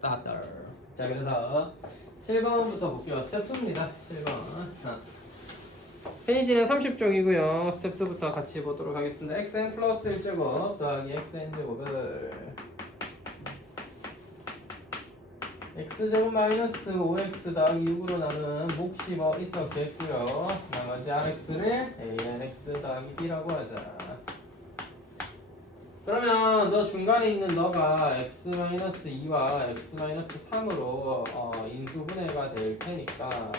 starter. 자, 그래서 7번부터 볼게요. 스텝 2입니다. 7번. 페이지는 30쪽이고요. 스텝 2부터 같이 보도록 하겠습니다. xn 플러스 1제곱 더하기 xn 제곱을 x제곱 마이너스 5x 더하기 6으로 나눈 몫이 뭐 있었겠고요. 나머지 rx를 anx 더하기 b라고 하자. 그러면 너 중간에 있는 너가 x-2와 x-3으로 인수분해가 될 테니까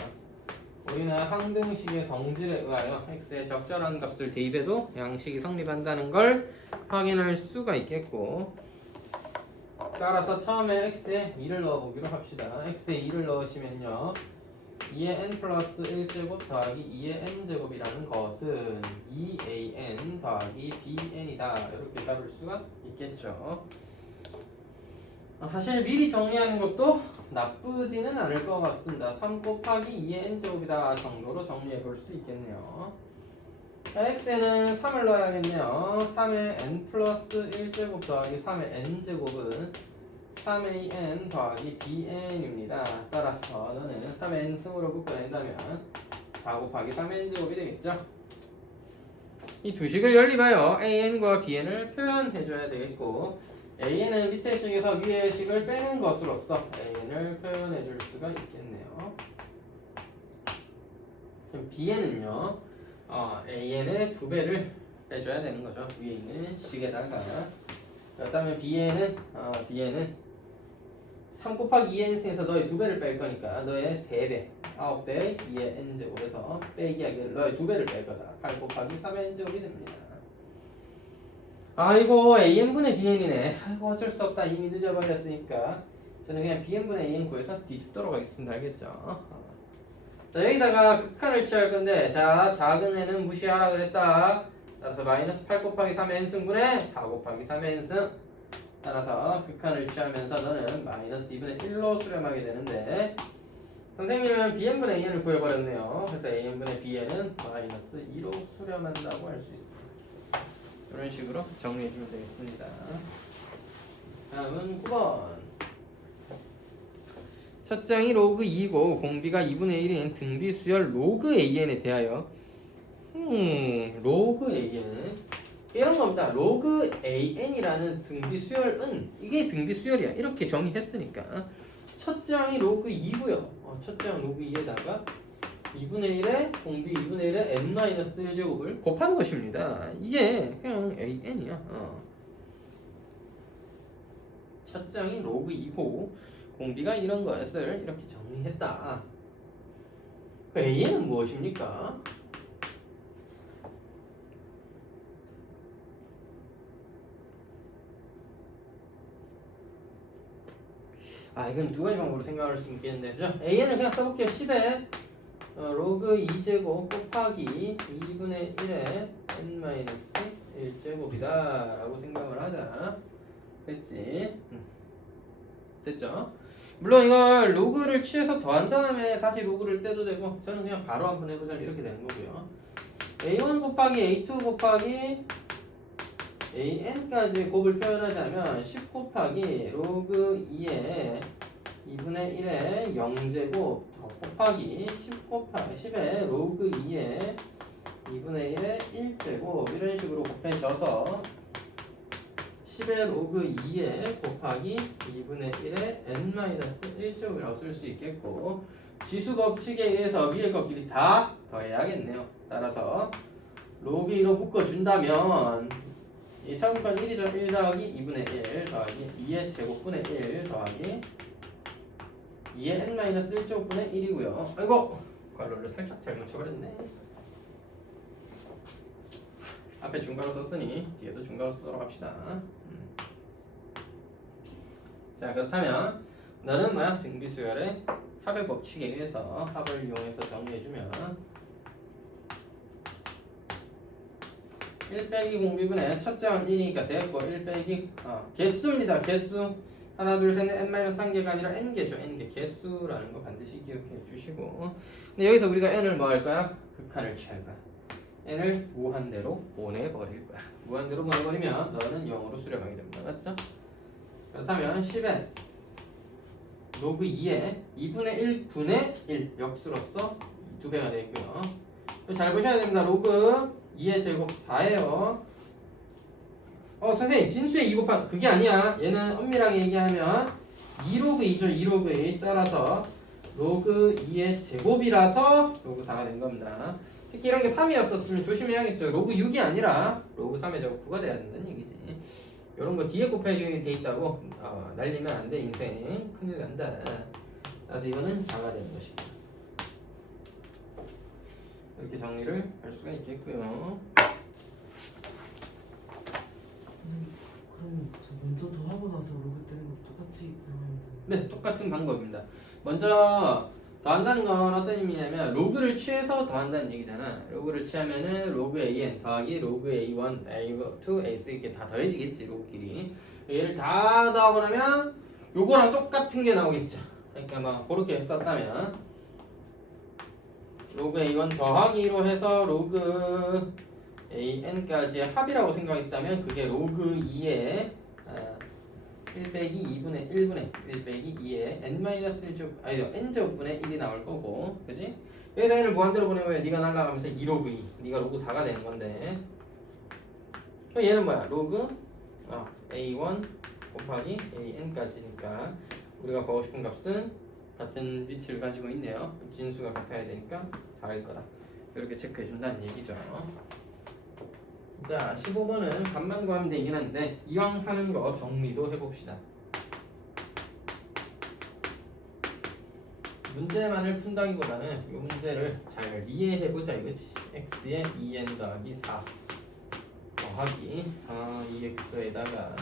우리는 항등식의 성질에 의하여 x의 적절한 값을 대입해도 양식이 성립한다는 걸 확인할 수가 있겠고, 따라서 처음에 x에 2를 넣어보기로 합시다. x에 2를 넣으시면요 2의 n 플러스 1제곱 더하기 2의 n제곱이라는 것은 2an 더하기 bn이다. 이렇게 잡을 수가 있겠죠. 사실 미리 정리하는 것도 나쁘지는 않을 것 같습니다. 3 곱하기 2의 n제곱이다 정도로 정리해 볼 수 있겠네요. x에는 3을 넣어야겠네요. 3의 n 플러스 1제곱 더하기 3의 n제곱은 3의 n 더하기 bn입니다. 따라서 너는 3의 n 승으로 묶어낸다면 4 곱하기 3의 n제곱이 되겠죠. 이 두 식을 연립하여 an과 bn을 표현해줘야 되겠고, an은 밑에 식에서 위의 식을 빼는 것으로써 an을 표현해줄 수가 있겠네요. 그럼 bn은요 an의 2배를 빼줘야 되는 거죠. 위에 있는 식에다가. 그렇다면 bn은 3 곱하기 2n승에서 너의 2배를 뺄 거니까 너의 3배, 9배 2의 n제곱에서 빼기 하기를 너의 2배를 뺄 거다. 8 곱하기 3의 n제곱이 됩니다. 아이고 an분의 bn이네. 아이고 어쩔 수 없다. 이미 늦어버렸으니까 저는 그냥 bn분의 an 구해서 뒤집도록 하겠습니다. 알겠죠? 자, 여기다가 극한을 취할 건데, 자, 작은 n은 무시하라 그랬다. 따라서 마이너스 8 곱하기 3의 n승분의 4 곱하기 3의 n승. 따라서 극한을 취하면서 너는 마이너스 2분의 1로 수렴하게 되는데, 선생님은 bn분의 an을 구해버렸네요. 그래서 an분의 bn은 마이너스 2로 수렴한다고 할 수 있습니다. 이런 식으로 정리해주면 되겠습니다. 다음은 9번. 첫 장이 로그 2고 공비가 2분의 1인 등비 수열 로그 an에 대하여 로그 an 이런 겁니다. 로그 an이라는 등비 수열은 이게 등비 수열이야. 이렇게 정의했으니까 첫 장이 로그 2고요. 첫 장 로그 2에다가 2분의 1에 공비 2분의 1에 n-1제곱을 곱하는 것입니다. 이게 그냥 an이야. 첫 장이 로그 2고 공비가 이런 것을 이렇게 정리했다. an은 무엇입니까? 이건 두 가지 방법으로 생각할 수 있겠는데, 그죠? an을 그냥 써볼게요. 10에 로그 2제곱 곱하기 2분의 1에 n-1제곱이다 라고 생각을 하자. 됐지? 됐죠? 물론 이걸 로그를 취해서 더한 다음에 다시 로그를 떼도 되고, 저는 그냥 바로 한번 해보자면 이렇게 되는 거고요. a1 곱하기 a2 곱하기 an까지 곱을 표현하자면 10 곱하기 로그 2에 2분의 1에 0제곱 더 곱하기 10 곱하기 10에 로그 2에 2분의 1에 1제곱 이런 식으로 곱해져서 10의 로그 2에 곱하기 2분의 1에 n-1제곱이라고 쓸 수 있겠고, 지수 법칙에 의해서 위의 것끼리 다 더해야겠네요. 따라서 로그 2로 묶어준다면 이 차분권 1이죠. 1 더하기 2분의 1 더하기 2의 제곱분의 1 더하기 2의 n-1제곱분의 1이고요. 아이고! 괄호를 살짝 잘못 쳐버렸네. 앞에 중괄호 썼으니 뒤에도 중괄호 쓰도록 합시다. 자, 그렇다면 너는 뭐야? 등비수열의 합의 법칙에 의해서 합을 이용해서 정리해주면 1 빼기 공비분의 첫째 항은 1이니까 됐고, 1 빼기 개수입니다. 개수 하나 둘 셋 넷 n-1개가 아니라 n개죠. n개 개수라는 거 반드시 기억해 주시고, 근데 여기서 우리가 n을 뭐 할 거야? 극한을 취할 거야. n을 무한대로 보내버릴 거야. 무한대로 보내버리면 너는 0으로 수렴하게 됩니다. 맞죠? 그렇다면 10n 로그 2에 2분의 1 분의 1 역수로서 2배가 되고요. 잘 보셔야 됩니다. 로그 2의 제곱 4예요. 선생님 진수의 2 곱한 그게 아니야. 얘는 엄밀하게 얘기하면 2로그 2죠. 2로그 2 따라서 로그 2의 제곱이라서 로그 4가 된 겁니다. 특히 이런 게 3이었었으면 조심해야겠죠. 로그 6이 아니라 로그 3의 제곱 9가 돼야 된다는 얘기지. 이런 거 뒤에 곱해주게 돼 있다고 날리면 안 돼. 인생 큰일 난다. 그래서 이거는 4가 되는 것입니다. 이렇게 정리를 할 수가 있겠고요. 그럼 저 먼저 더 하고 나서 로그 뜨는 것도 똑같이 하면 네, 똑같은 방법입니다. 먼저 더한다는 건 어떤 의미냐면 로그를 취해서 더한다는 얘기잖아. 로그를 취하면은 로그 AN 더하기 로그 A1, A2, A3 이렇게 다 더해지겠지. 로그끼리. 얘를 다 더하고 나면 요거랑 똑같은 게 나오겠죠. 그러니까 뭐 그렇게 썼다면 로그 A1 더하기로 해서 로그 AN까지의 합이라고 생각했다면 그게 로그 2의 1 빼기 2분의 1분의 1 빼기 2의 n-1제곱 아니죠 n제곱분의 1이 나올 거고, 그지? 여기서 n을 무한대로 보내면 네가 날라가면서 2로그 2 네가 로그 4가 되는 건데, 그럼 얘는 뭐야? 로그 a1 곱하기 an까지니까 우리가 구하고 싶은 값은 같은 위치를 가지고 있네요. 진수가 같아야 되니까 4일 거다. 이렇게 체크해 준다는 얘기죠. 자, 15번은 값만 구하면 되긴 한데 이왕 하는 거 정리도 해봅시다. 문제만을 푼다기보다는 이 문제를 잘 이해해보자 이거지. x에 2n 더하기 4 더하기 2x에다가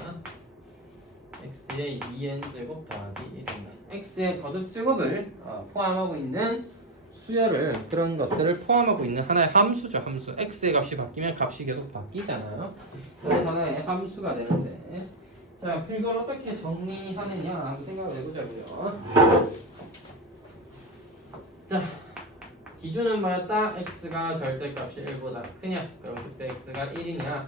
x에 2n 제곱 더하기 1입니다. x의 거듭제곱을 포함하고 있는 수열을, 그런 것들을 포함하고 있는 하나의 함수죠. 함수. x의 값이 바뀌면 값이 계속 바뀌잖아요. 그래서 하나의 함수가 되는데, 자, 이걸 어떻게 정리하느냐 한번 생각을 해보자고요. 자, 기준은 뭐였다? x가 절대값이 1보다 크냐? 그럼 그때 x가 1이냐?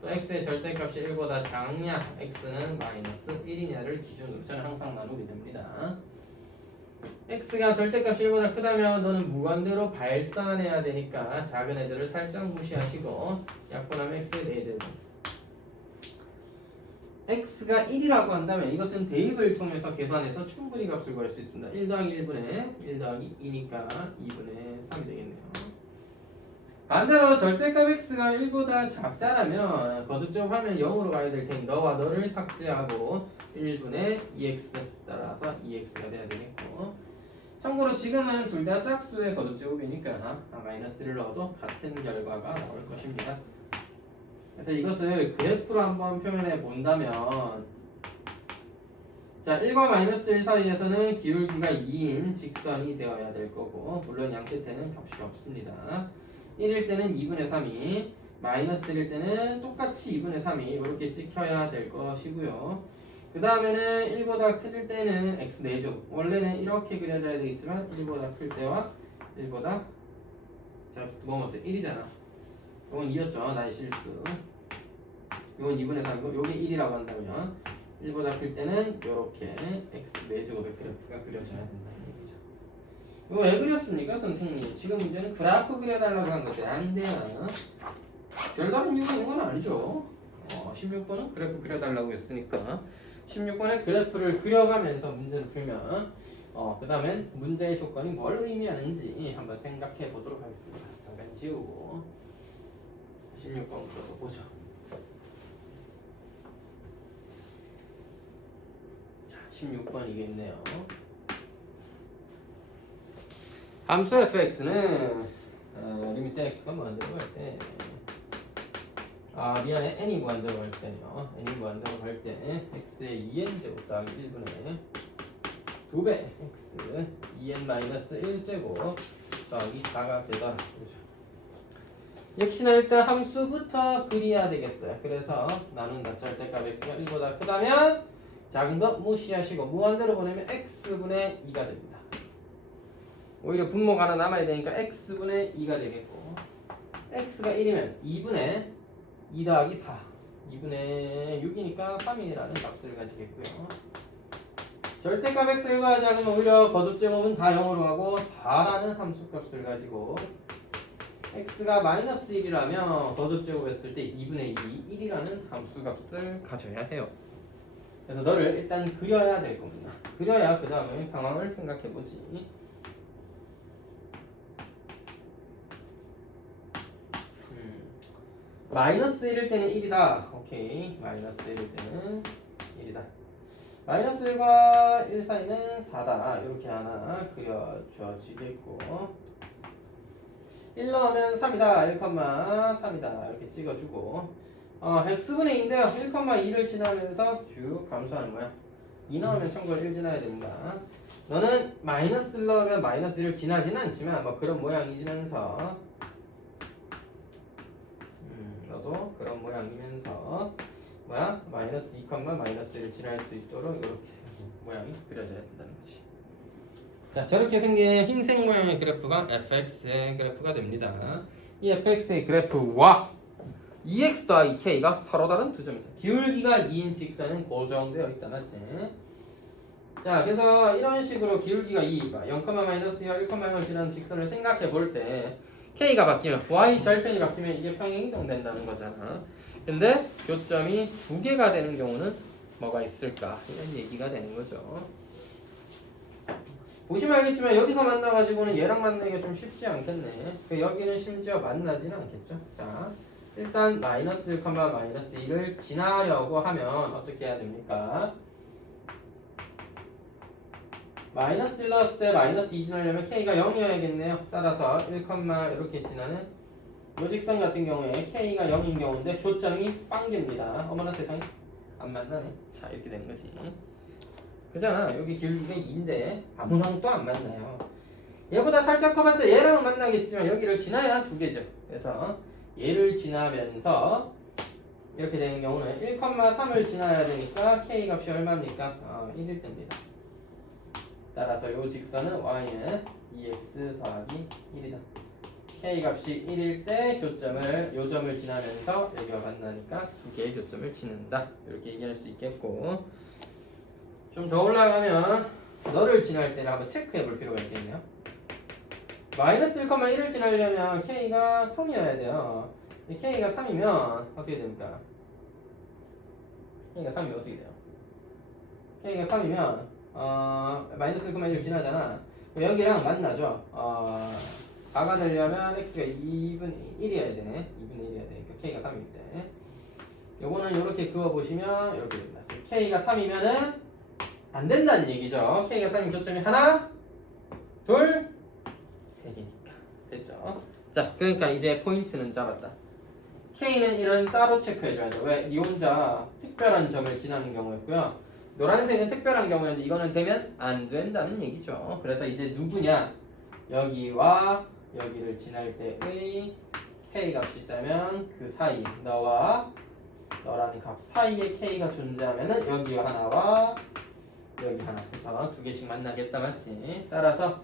또 x의 절대값이 1보다 작냐? x는 마이너스 1이냐를 기준으로 저는 항상 나누게 됩니다. x가 절대값이 1보다 크다면 너는 무한대로 발산해야 되니까 작은 애들을 살짝 무시하시고 약분하면 x의 4제곱. x가 1이라고 한다면 이것은 대입을 통해서 계산해서 충분히 값을 구할 수 있습니다. 1 더하기 1분의 1 더하기 2니까 2분의 3이 되겠네요. 반대로 절대값 x가 1보다 작다라면 거듭제곱하면 0으로 가야 될 테니 너와 너를 삭제하고 1분의 2x 따라서 2x가 돼야 되겠고, 참고로 지금은 둘 다 짝수의 거듭제곱이니까 마이너스를 넣어도 같은 결과가 나올 것입니다. 그래서 이것을 그래프로 한번 표현해 본다면, 자, 1과 마이너스 1 사이에서는 기울기가 2인 직선이 되어야 될 거고, 물론 양 끝에는 값이 없습니다. 1일 때는 2분의 3이, 마이너스 1일 때는 똑같이 2분의 3이 이렇게 찍혀야 될 것이고요. 그 다음에는 1보다 클 때는 x 4죠. 원래는 이렇게 그려져야 되겠지만 1보다 클 때와 1보다, 자, 뭐 먼저 1이잖아. 이건 2였죠. 나의 실수. 이건 2분의 3이고 요게 1이라고 한다면 1보다 클 때는 이렇게 x 4제곱의 그래프가 그려져야 된다는 얘기죠. 이거 왜 그렸습니까, 선생님? 지금 문제는 그래프 그려달라고 한 거죠. 아닌데요. 별다른 이유가 있는 건 아니죠. 16번은 그래프 그려달라고 했으니까 16번에 그래프를 그려가면서 문제를 풀면 그 다음엔 문제의 조건이 뭘 의미하는지 한번 생각해 보도록 하겠습니다. 잠깐 지우고 16번부터 보죠. 자, 16번이겠네요. 함수 fx는 리미트 x가 무한대로 갈 때, 미안해, n이 무한대로 갈 때요. n이 무한대로 갈 때 x의 2n 제곱 더하기 1분의 2배 x 2n 마이너스 1제곱 더하기 4가 되다. 그렇죠. 역시나 일단 함수부터 그려야 되겠어요. 그래서 나눈다. 절대값 x가 1보다 크다면 작은 거 무시하시고 무한대로 보내면 x분의 2가 됩니다. 오히려 분모가 하나 남아야 되니까 x분의 2가 되겠고, x가 1이면 2분의 2 더하기 4 2분의 6이니까 3이라는 값을 가지겠고요. 절대값 x를 구하자. 그러면 오히려 거듭제곱은 다 0으로 가고 4라는 함수값을 가지고 x가 마이너스 1이라면 거듭제곱했을 때 2분의 2, 1이라는 함수값을 가져야 해요. 그래서 너를 일단 그려야 될 겁니다. 그려야 그 다음에 상황을 생각해보지. 마이너스 1일 때는 1이다. 오케이. 마이너스 1일 때는 1이다. 마이너스 1과 1 사이는 4다. 이렇게 하나 그려줘지겠고 1 넣으면 3이다. 1,3이다. 이렇게 찍어주고 x분의 2인데요. 1,2를 지나면서 쭉 감소하는 거야. 2 넣으면 참고로 1 지나야 됩니다. 너는 마이너스 1 넣으면 마이너스 1을 지나지는 않지만 뭐 그런 모양이지면서 너도 그런 모양이면서 뭐야? 마이너스 2, 마이너스 1을 지날 수 있도록 이렇게 모양이 그려져야 된다는 거지. 자, 저렇게 생긴 흰색 모양의 그래프가 fx의 그래프가 됩니다. 이 fx의 그래프와 EX 더하기 K가 서로 다른 두 점에서 기울기가 2인 직선은 고정되어 있다. 맞지? 자, 그래서 이런 식으로 기울기가 2가 0,-2와 1,0을 지나는 직선을 생각해 볼 때 K가 바뀌면 Y 절편이 바뀌면 이게 평행이동된다는 거잖아. 근데 교점이 두 개가 되는 경우는 뭐가 있을까? 이런 얘기가 되는 거죠. 보시면 알겠지만 여기서 만나가지고는 얘랑 만나기가 좀 쉽지 않겠네. 여기는 심지어 만나지는 않겠죠. 자, 일단 마이너스 1, 마이너스 2를 지나려고 하면 어떻게 해야 됩니까? 마이너스 1 넣었을 때 마이너스 2 지나려면 K가 0이어야겠네요. 따라서 1, 이렇게 지나는 요 직선 같은 경우에 K가 0인 경우인데 교점이 빵개입니다. 어머나 세상에 안 만나네. 자, 이렇게 되는 거지. 그잖아. 여기 길이가 2인데 아무랑 또 안 만나요. 얘보다 살짝 커봤자 얘랑은 만나겠지만 여기를 지나야 두 개죠. 그래서 얘를 지나면서 이렇게 되는 경우는 1,3을 지나야 되니까 K 값이 얼마입니까? 1일 때입니다. 따라서 요 직선은 y는 2x 더하기 1이다. K 값이 1일 때 교점을 요 점을 지나면서 여기와 만나니까 두 개의 교점을 지는다. 이렇게 얘기할 수 있겠고 좀 더 올라가면 너를 지날 때를 한번 체크해 볼 필요가 있겠네요. 마이너스 1,1을 지나려면 K가 3이어야 돼요. K가 3이면 어떻게 됩니까? K가 3이면 어떻게 돼요? K가 3이면 마이너스 1,1을 지나잖아. 여기랑 만나죠. 4가 되려면 x가 2분의 1이어야 되네. 2분의 1이어야 되니까 k가 3일 때. 요거는 이렇게 그어보시면 이렇게 됩니다. k가 3이면은 안 된다는 얘기죠. k가 3이면 교점이 하나, 둘, 세 개니까. 됐죠? 자, 그러니까 이제 포인트는 잡았다. k는 이런 따로 체크해줘야 돼. 왜? 니 혼자 특별한 점을 지나는 경우였고요. 노란색은 특별한 경우였는데 이거는 되면 안 된다는 얘기죠. 그래서 이제 누구냐? 여기와 여기를 지날 때의 k 값이 있다면 그 사이 너와 너라는 값 사이에 k가 존재하면은 여기 하나와 여기 하나 그래서 두 개씩 만나겠다. 맞지? 따라서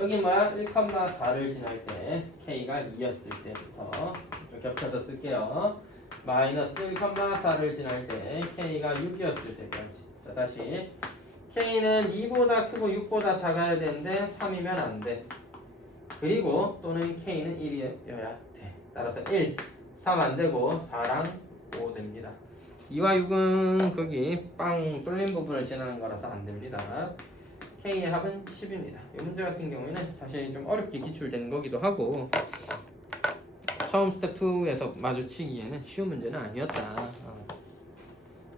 여기 뭐야? 1,4를 지날 때 k가 2였을 때부터 좀 겹쳐서 쓸게요. 마이너스 1,4를 지날 때 k가 6이었을 때까지. 자, 다시 k는 2보다 크고 6보다 작아야 되는데 3이면 안 돼. 그리고 또는 k는 1이어야 돼. 따라서 1, 3 안 되고 4랑 5 됩니다. 2와 6은 거기 빵 뚫린 부분을 지나는 거라서 안 됩니다. k의 합은 10입니다. 이 문제 같은 경우에는 사실 좀 어렵게 기출된 거기도 하고 처음 스텝 2에서 마주치기에는 쉬운 문제는 아니었다.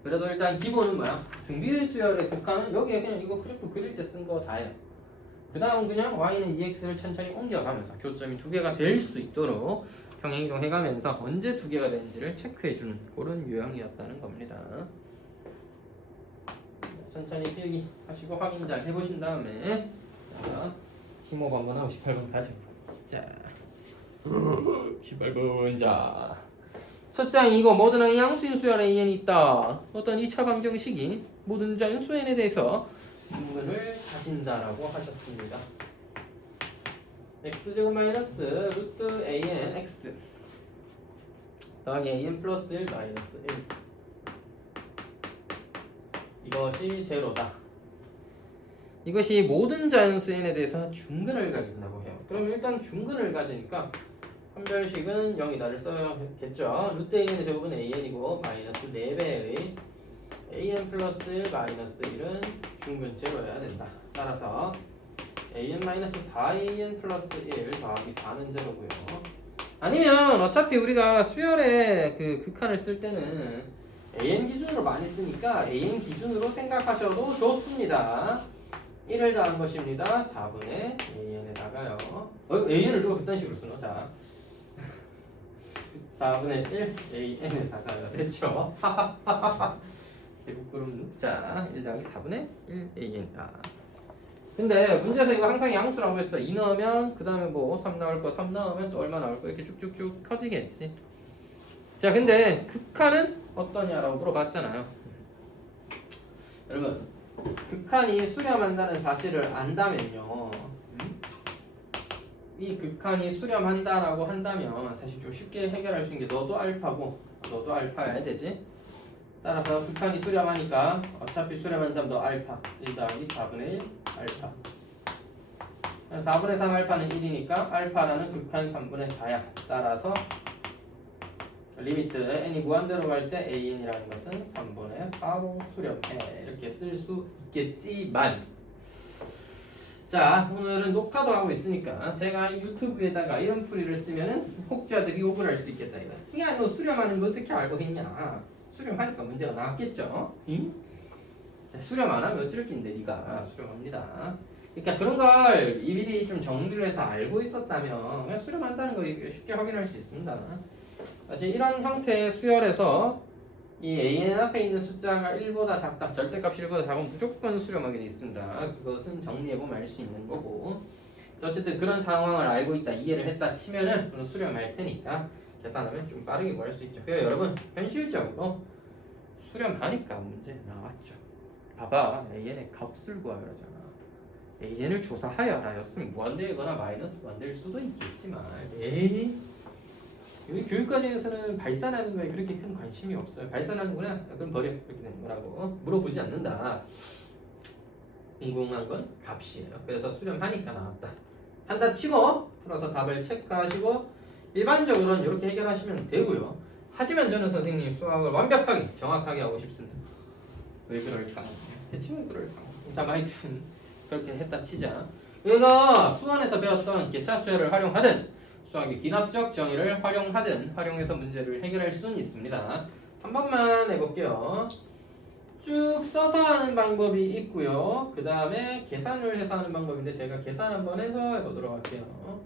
그래도 일단 기본은 뭐야? 등비례 수열의 극한은 여기에 그냥 이거 그래프 그릴 때 쓴 거 다예요. 그 다음 그냥 y는 2x를 천천히 옮겨가면서 교점이 두 개가 될 수 있도록 평행이동 해가면서 언제 두 개가 되는지를 체크해주는 그런 유형이었다는 겁니다. 천천히 필기 하시고 확인 잘 해보신 다음에 자, 15번하고 18번 가자. 자, 18번 자. 첫 장 이거 모든 항이 양수인 수열에 En이 있다. 어떤 2차 방정식이 모든 장수 N에 대해서 문을 가진다라고 하셨습니다. x제곱 마이너스 루트 an x 더하기 an 플러스 1 마이너스 1 이것이 제로다. 이것이 모든 자연수 n에 대해서 중근을 가진다고 해요. 그럼 일단 중근을 가지니까 판별식은 0이다를 써야겠죠. 루트 an의 제곱은 an이고 마이너스 4배의 an 플러스 1 마이너스 1은 중분제로여야 된다. 따라서 an 마이너스 4an 플러스 1 더하기 4는 제로고요. 아니면 어차피 우리가 수열의 그 극한을 쓸 때는 an 기준으로 많이 쓰니까 an 기준으로 생각하셔도 좋습니다. 1을 더한 것입니다. 4분의 an에다가요. an을 또 그딴 식으로 쓰노? 자, 4분의 1 an에다가요. 됐죠? 부끄러운. 자, 1 더하기 4분의 1 an이다. 근데 문제에서 이거 항상 양수라고 했어. 2 넣으면 그 다음에 뭐 3 나올 거, 3 넣으면 또 얼마 나올 거 이렇게 쭉쭉쭉 커지겠지. 자, 근데 극한은 어떠냐라고 물어봤잖아요. 여러분, 극한이 수렴한다는 사실을 안다면요. 이 극한이 수렴한다라고 한다면 사실 좀 쉽게 해결할 수 있는 게 너도 알파고 너도 알파여야 되지. 따라서 극한이 수렴하니까 어차피 수렴한다면 너 알파 1 더하기 4분의 1 알파 4분의 3 알파는 1이니까 알파라는 극한 3분의 4야. 따라서 리미트 n이 무한대로 갈 때 an이라는 것은 3분의 4로 수렴해. 이렇게 쓸 수 있겠지만 자, 오늘은 녹화도 하고 있으니까 제가 유튜브에다가 이런 풀이를 쓰면은 혹자들이 욕을 할 수 있겠다 이거. 야, 너 수렴하는 거 어떻게 알고 했냐? 수렴하니까 문제가 나왔겠죠. 응? 수렴 안 하면 어쩔 낀데 네가 수렴합니다. 그러니까 그런 걸 미리 좀 정리를 해서 알고 있었다면 그냥 수렴한다는 거 쉽게 확인할 수 있습니다. 사실 이런 형태의 수열에서 이 an 앞에 있는 숫자가 1보다 작다, 절대값이 1보다 작으면 무조건 수렴하게 돼 있습니다. 그것은 정리해보면 알 수 있는 거고. 어쨌든 그런 상황을 알고 있다, 이해를 했다 치면은 그건 수렴할 테니까 계산하면 좀 빠르게 구할 수 있죠. 그래서 여러분 현실적으로 수렴하니까 문제 나왔죠. 봐봐, an의 값을 구하라 하잖아. an을 조사하여라 였으면 무한대이거나 마이너스 무한대일 수도 있겠지만 에이, 우리 교육과정에서는 발산하는 거에 그렇게 큰 관심이 없어요. 발산하는구나? 그럼 버려. 그렇게 되는 거라고. 물어보지 않는다. 궁금한 건 값이에요. 그래서 수렴하니까 나왔다. 한다 치고 풀어서 답을 체크하시고 일반적으로는 이렇게 해결하시면 되고요. 하지만 저는 선생님 수학을 완벽하게 정확하게 하고 싶습니다. 왜 그럴까? 대충 그럴까? 자, 하여튼 그렇게 했다 치자. 그래서 수원에서 배웠던 계차 수열을 활용하든 수학의 기납적 정의를 활용해서 문제를 해결할 수는 있습니다. 한 번만 해볼게요. 쭉 써서 하는 방법이 있고요. 그 다음에 계산을 해서 하는 방법인데 제가 계산 한번 해서 해보도록 할게요.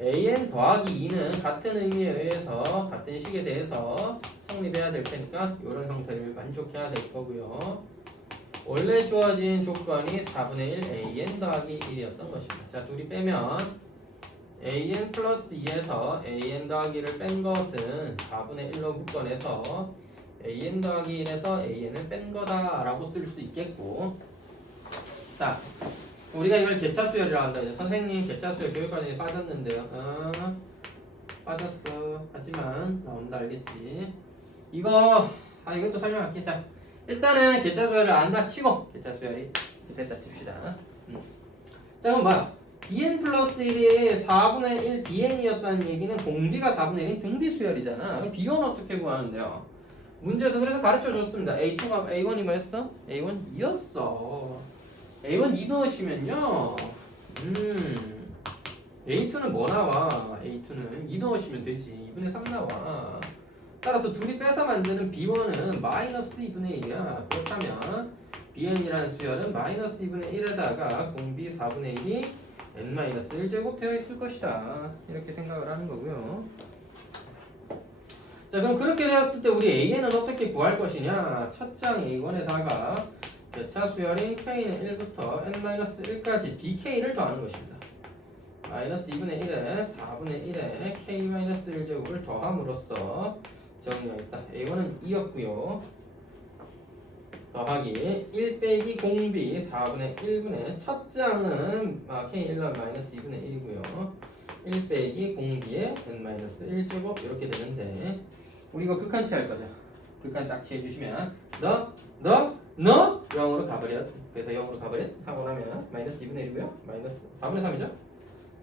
an 더하기 2는 같은 의미에 의해서 같은 식에 대해서 성립해야 될 테니까 이런 형태를 만족해야 될 거고요. 원래 주어진 조건이 4분의 1 an 더하기 1이었던 것입니다. 자, 둘이 빼면 an 플러스 2에서 an 더하기를 뺀 것은 4분의 1로 묶어내서 an 더하기 1에서 an을 뺀 거다라고 쓸 수 있겠고. 자, 우리가 이걸 계차수열이라고 한다. 선생님 계차수열 교육과정에 빠졌는데요. 빠졌어. 하지만 나온다 알겠지? 이것도 설명할게. 자, 일단은 계차수열을 안다 치고 계차수열이 됐다 칩시다. 자, 그럼 뭐야? bn 플러스 1이 4분의 1 bn이었다는 얘기는 공비가 4분의 1인 등비수열이잖아. 그럼 b1 어떻게 구하는데요? 문제에서 그래서 가르쳐 줬습니다. A2가 A1이 뭐였어? A1 2였어. A1 2 넣으시면요. A2는 뭐 나와? A2는 2 넣으시면 되지. 2분의 3 나와. 따라서 둘이 빼서 만드는 B1은 마이너스 2분의 1이야. 그렇다면 bn이라는 수열은 마이너스 2분의 1에다가 공비 4분의 1이 n-1제곱 되어 있을 것이다. 이렇게 생각을 하는 거고요. 자, 그럼 그렇게 되었을 때 우리 an은 어떻게 구할 것이냐? 첫 장 a1에다가 계차 수열인 k는 1부터 n-1까지 bk를 더하는 것입니다. 마이너스 2분의 1에 4분의 1에 k-1제곱을 더함으로써 정리하겠다. a1은 2였고요. 더하기 1 빼기 공비 4분의 1분의 첫 장은 k1-2분의 1이고요. 1 빼기 공비의 n-1제곱 이렇게 되는데 우리 이거 극한치 할 거죠. 극한 딱 취해주시면 너 0으로 가버려. 그래서 0으로 가버린 하고 나면 마이너스 2분의 1이고요. 마이너스 4분의 3이죠.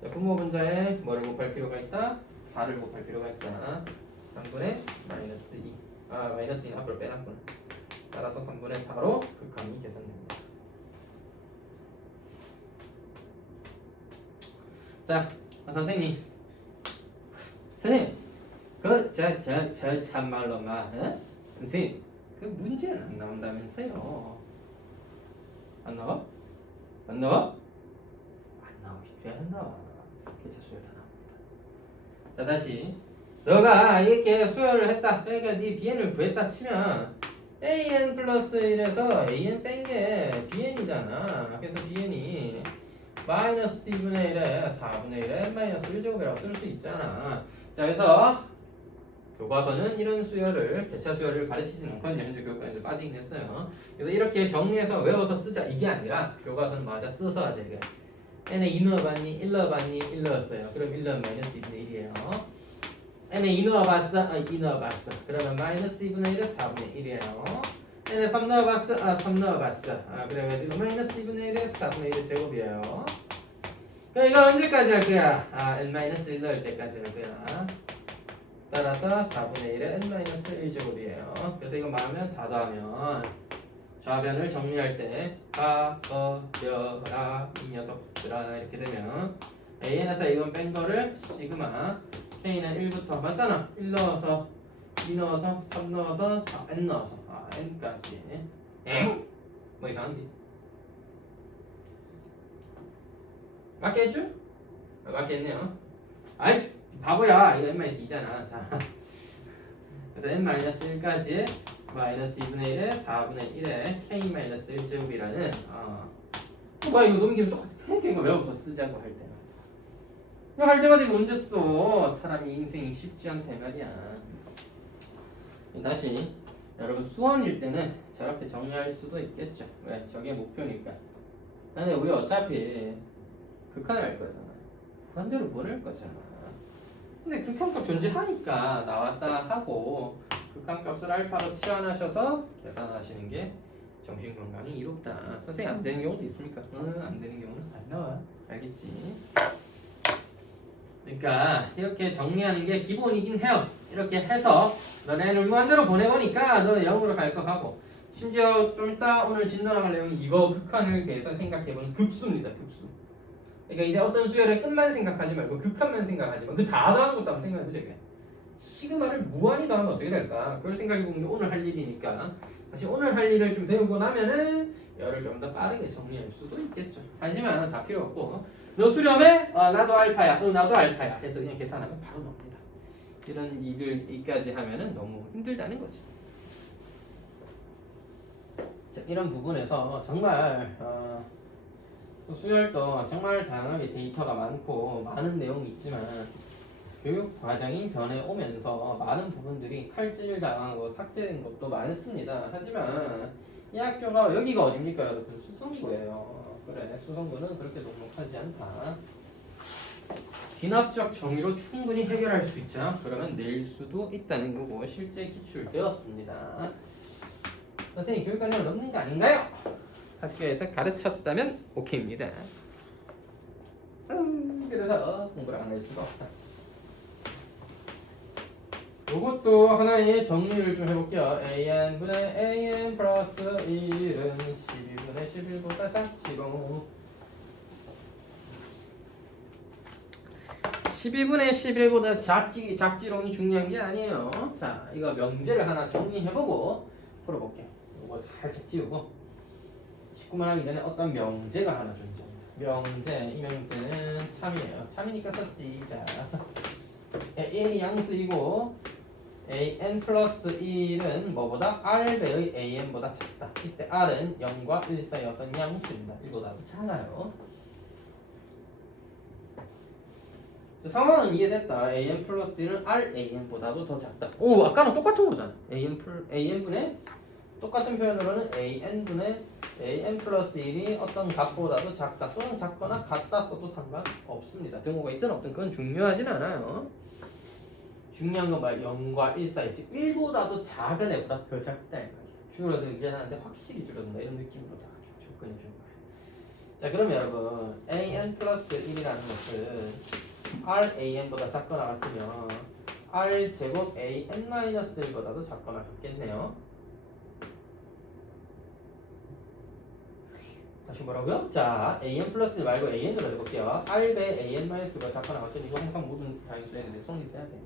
자, 분모 분자에 뭐를 곱할 필요가 있다? 4를 곱할 필요가 있다. 3분의 마이너스 2. 마이너스 2는 앞으로 빼놨구나. 따라서 3분의 4로 극한이 계산됩니다. 자, 선생님, 저 참말로 선생님, 그 문제는 안 나온다면서요? 안 나와? 안 나와? 안 나오겠지, 안 나와. 개차 수열 다 나옵니다. 자, 다시. 너가 이렇게 수열을 했다. 그러니까 네 bn을 구했다 치면 an 플러스 1에서 an 뺀 게 bn이잖아. 그래서 bn이 마이너스 2분의 1에 4분의 1에 n 마이너스 1제곱이라고 쓸 수 있잖아. 자, 그래서 교과서는 이런 수열을, 개차 수열을 가르치지는 않거든요. 현재 교과서에 빠지긴 했어요. 그래서 이렇게 정리해서 외워서 쓰자 이게 아니라 교과서는 맞아 써서 하자 이게. n에 2 넣어봤니? 1 넣어봤니? 1 넣었어요. 그럼 1 넣으면 마이너스 2분의 1이에요. n에 2 넣어봤어? 2 넣어봤어. 그러면 마이너스 2분의 1은 4분의 1이에요. n에 3 넣어봤어? 3 넣어봤어. 그래가지고 마이너스 2분의 1에 4분의 1의 제곱이에요. 그럼 이거 언제까지 할 거야? n 마이너스 1 넣을 때까지 할 거야. 따라서 4분의 1에 n-1 제곱이에요. 그래서 이거 말하면 다 더하면 좌변을 정리할 때 바꿔려라 이 녀석들아 이렇게 되면 an에서 이건 뺀 거를 시그마 k는 1부터 맞잖아. 1 넣어서 2 넣어서 3 넣어서 4, n 넣어서 n까지. 뭐 이상한데? 맞게 해줘? 맞게 했네요. 아이 바보야. 이거 n-2잖아. 자, 그래서 n-1까지 마이너스 2분의 1에 4분의 1에 k-1제곱이라는 뭐야 이거 넘기면 똑같아. 이거 외워서 쓰자고 할 때는 이거 할 때마다 이거 언제 써? 사람이 인생이 쉽지 않다 말이야. 다시 여러분 수원일 때는 저렇게 정리할 수도 있겠죠. 왜? 저게 목표니까. 근데 우리 어차피 극한을 할 거잖아. 반대로 보낼 거잖아. 근데 극한값 존재하니까 나왔다 하고 극한값을 알파로 치환하셔서 계산하시는 게 정신건강이 이롭다. 선생님 안 되는 경우도 있습니까? 안 되는 경우는 안 나와. 알겠지? 그러니까 이렇게 정리하는 게 기본이긴 해요. 이렇게 해서 너네를 무한대로 보내보니까 너 0으로 갈 거 가고 심지어 좀 이따 오늘 진단할 내용이 이거 극한을 대해서 생각해보는 급수입니다. 급수. 그러니까 이제 어떤 수열의 끝만 생각하지 말고 극한만 생각하지 말고 그 다 더하는 것도 한번 생각해보자. 시그마를 무한히 더하면 어떻게 될까? 그걸 생각해보는 게 오늘 할 일이니까 사실 오늘 할 일을 좀 배우고 나면은 열을 좀 더 빠르게 정리할 수도 있겠죠. 하지만 다 필요 없고 너 수렴해? 나도 알파야. 나도 알파야. 해서 그냥 계산하면 바로 나옵니다. 이런 이까지 하면은 너무 힘들다는 거지. 자, 이런 부분에서 정말 수열도 정말 다양하게 데이터가 많고 많은 내용이 있지만 교육 과정이 변해오면서 많은 부분들이 칼질당하고 삭제된 것도 많습니다. 하지만 이 학교가 여기가 어딥니까 여러분? 수성구예요. 그래, 수성구는 그렇게 녹록하지 않다. 기납적 정의로 충분히 해결할 수 있죠. 그러면 낼 수도 있다는 거고 실제 기출 배웠습니다. 선생님 교육관념을 넘는 거 아닌가요? 학교에서 가르쳤다면 오케이입니다. 그래서 공부를 안 할 수가 없다. 이것도 하나의 정리를 좀 해볼게요. an분의 an 플러스 1은 12분의 11보다 작지롱 12분의 11보다 작지롱이 중요한 게 아니에요. 자, 이거 명제를 하나 정리해보고 풀어볼게요. 이거 살짝 지우고 19만 하기 전에 어떤 명제가 하나 존재합니다. 명제, 이 명제는 참이에요. 참이니까 썼지. 자, an이 양수이고 an 플러스 1은 뭐보다 r배의 an보다 작다. 이때 r은 0과 1 사이 어떤 양수입니다. 1보다도 작아요. 상황은 이해됐다. an 플러스 1은 ran보다도 더 작다. 오, 아까는 똑같은 거잖아. an분의 똑같은 표현으로는 an분의 an 플러스 1이 어떤 값보다도 작다 또는 작거나 같다 써도 상관없습니다. 등호가 있든 없든 그건 중요하진 않아요. 중요한 건 말 0과 1 사이, 즉 1보다도 작은 애보다 더 작다. 줄어들긴 하는데 확실히 줄어든다. 이런 느낌으로 다 좋죠. 접근해 주는 거예요. 자, 그러면 여러분 an 플러스 1이라는 것은 ran보다 작거나 같으면 r 제곱 an-1보다도 작거나 같겠네요. 다시 뭐라고요? 자, an 플러스 1 말고 an으로 해볼게요. r 배 an-보다 작거나 같으면 이거 항상 모든 다인수였는데 성립돼야 돼.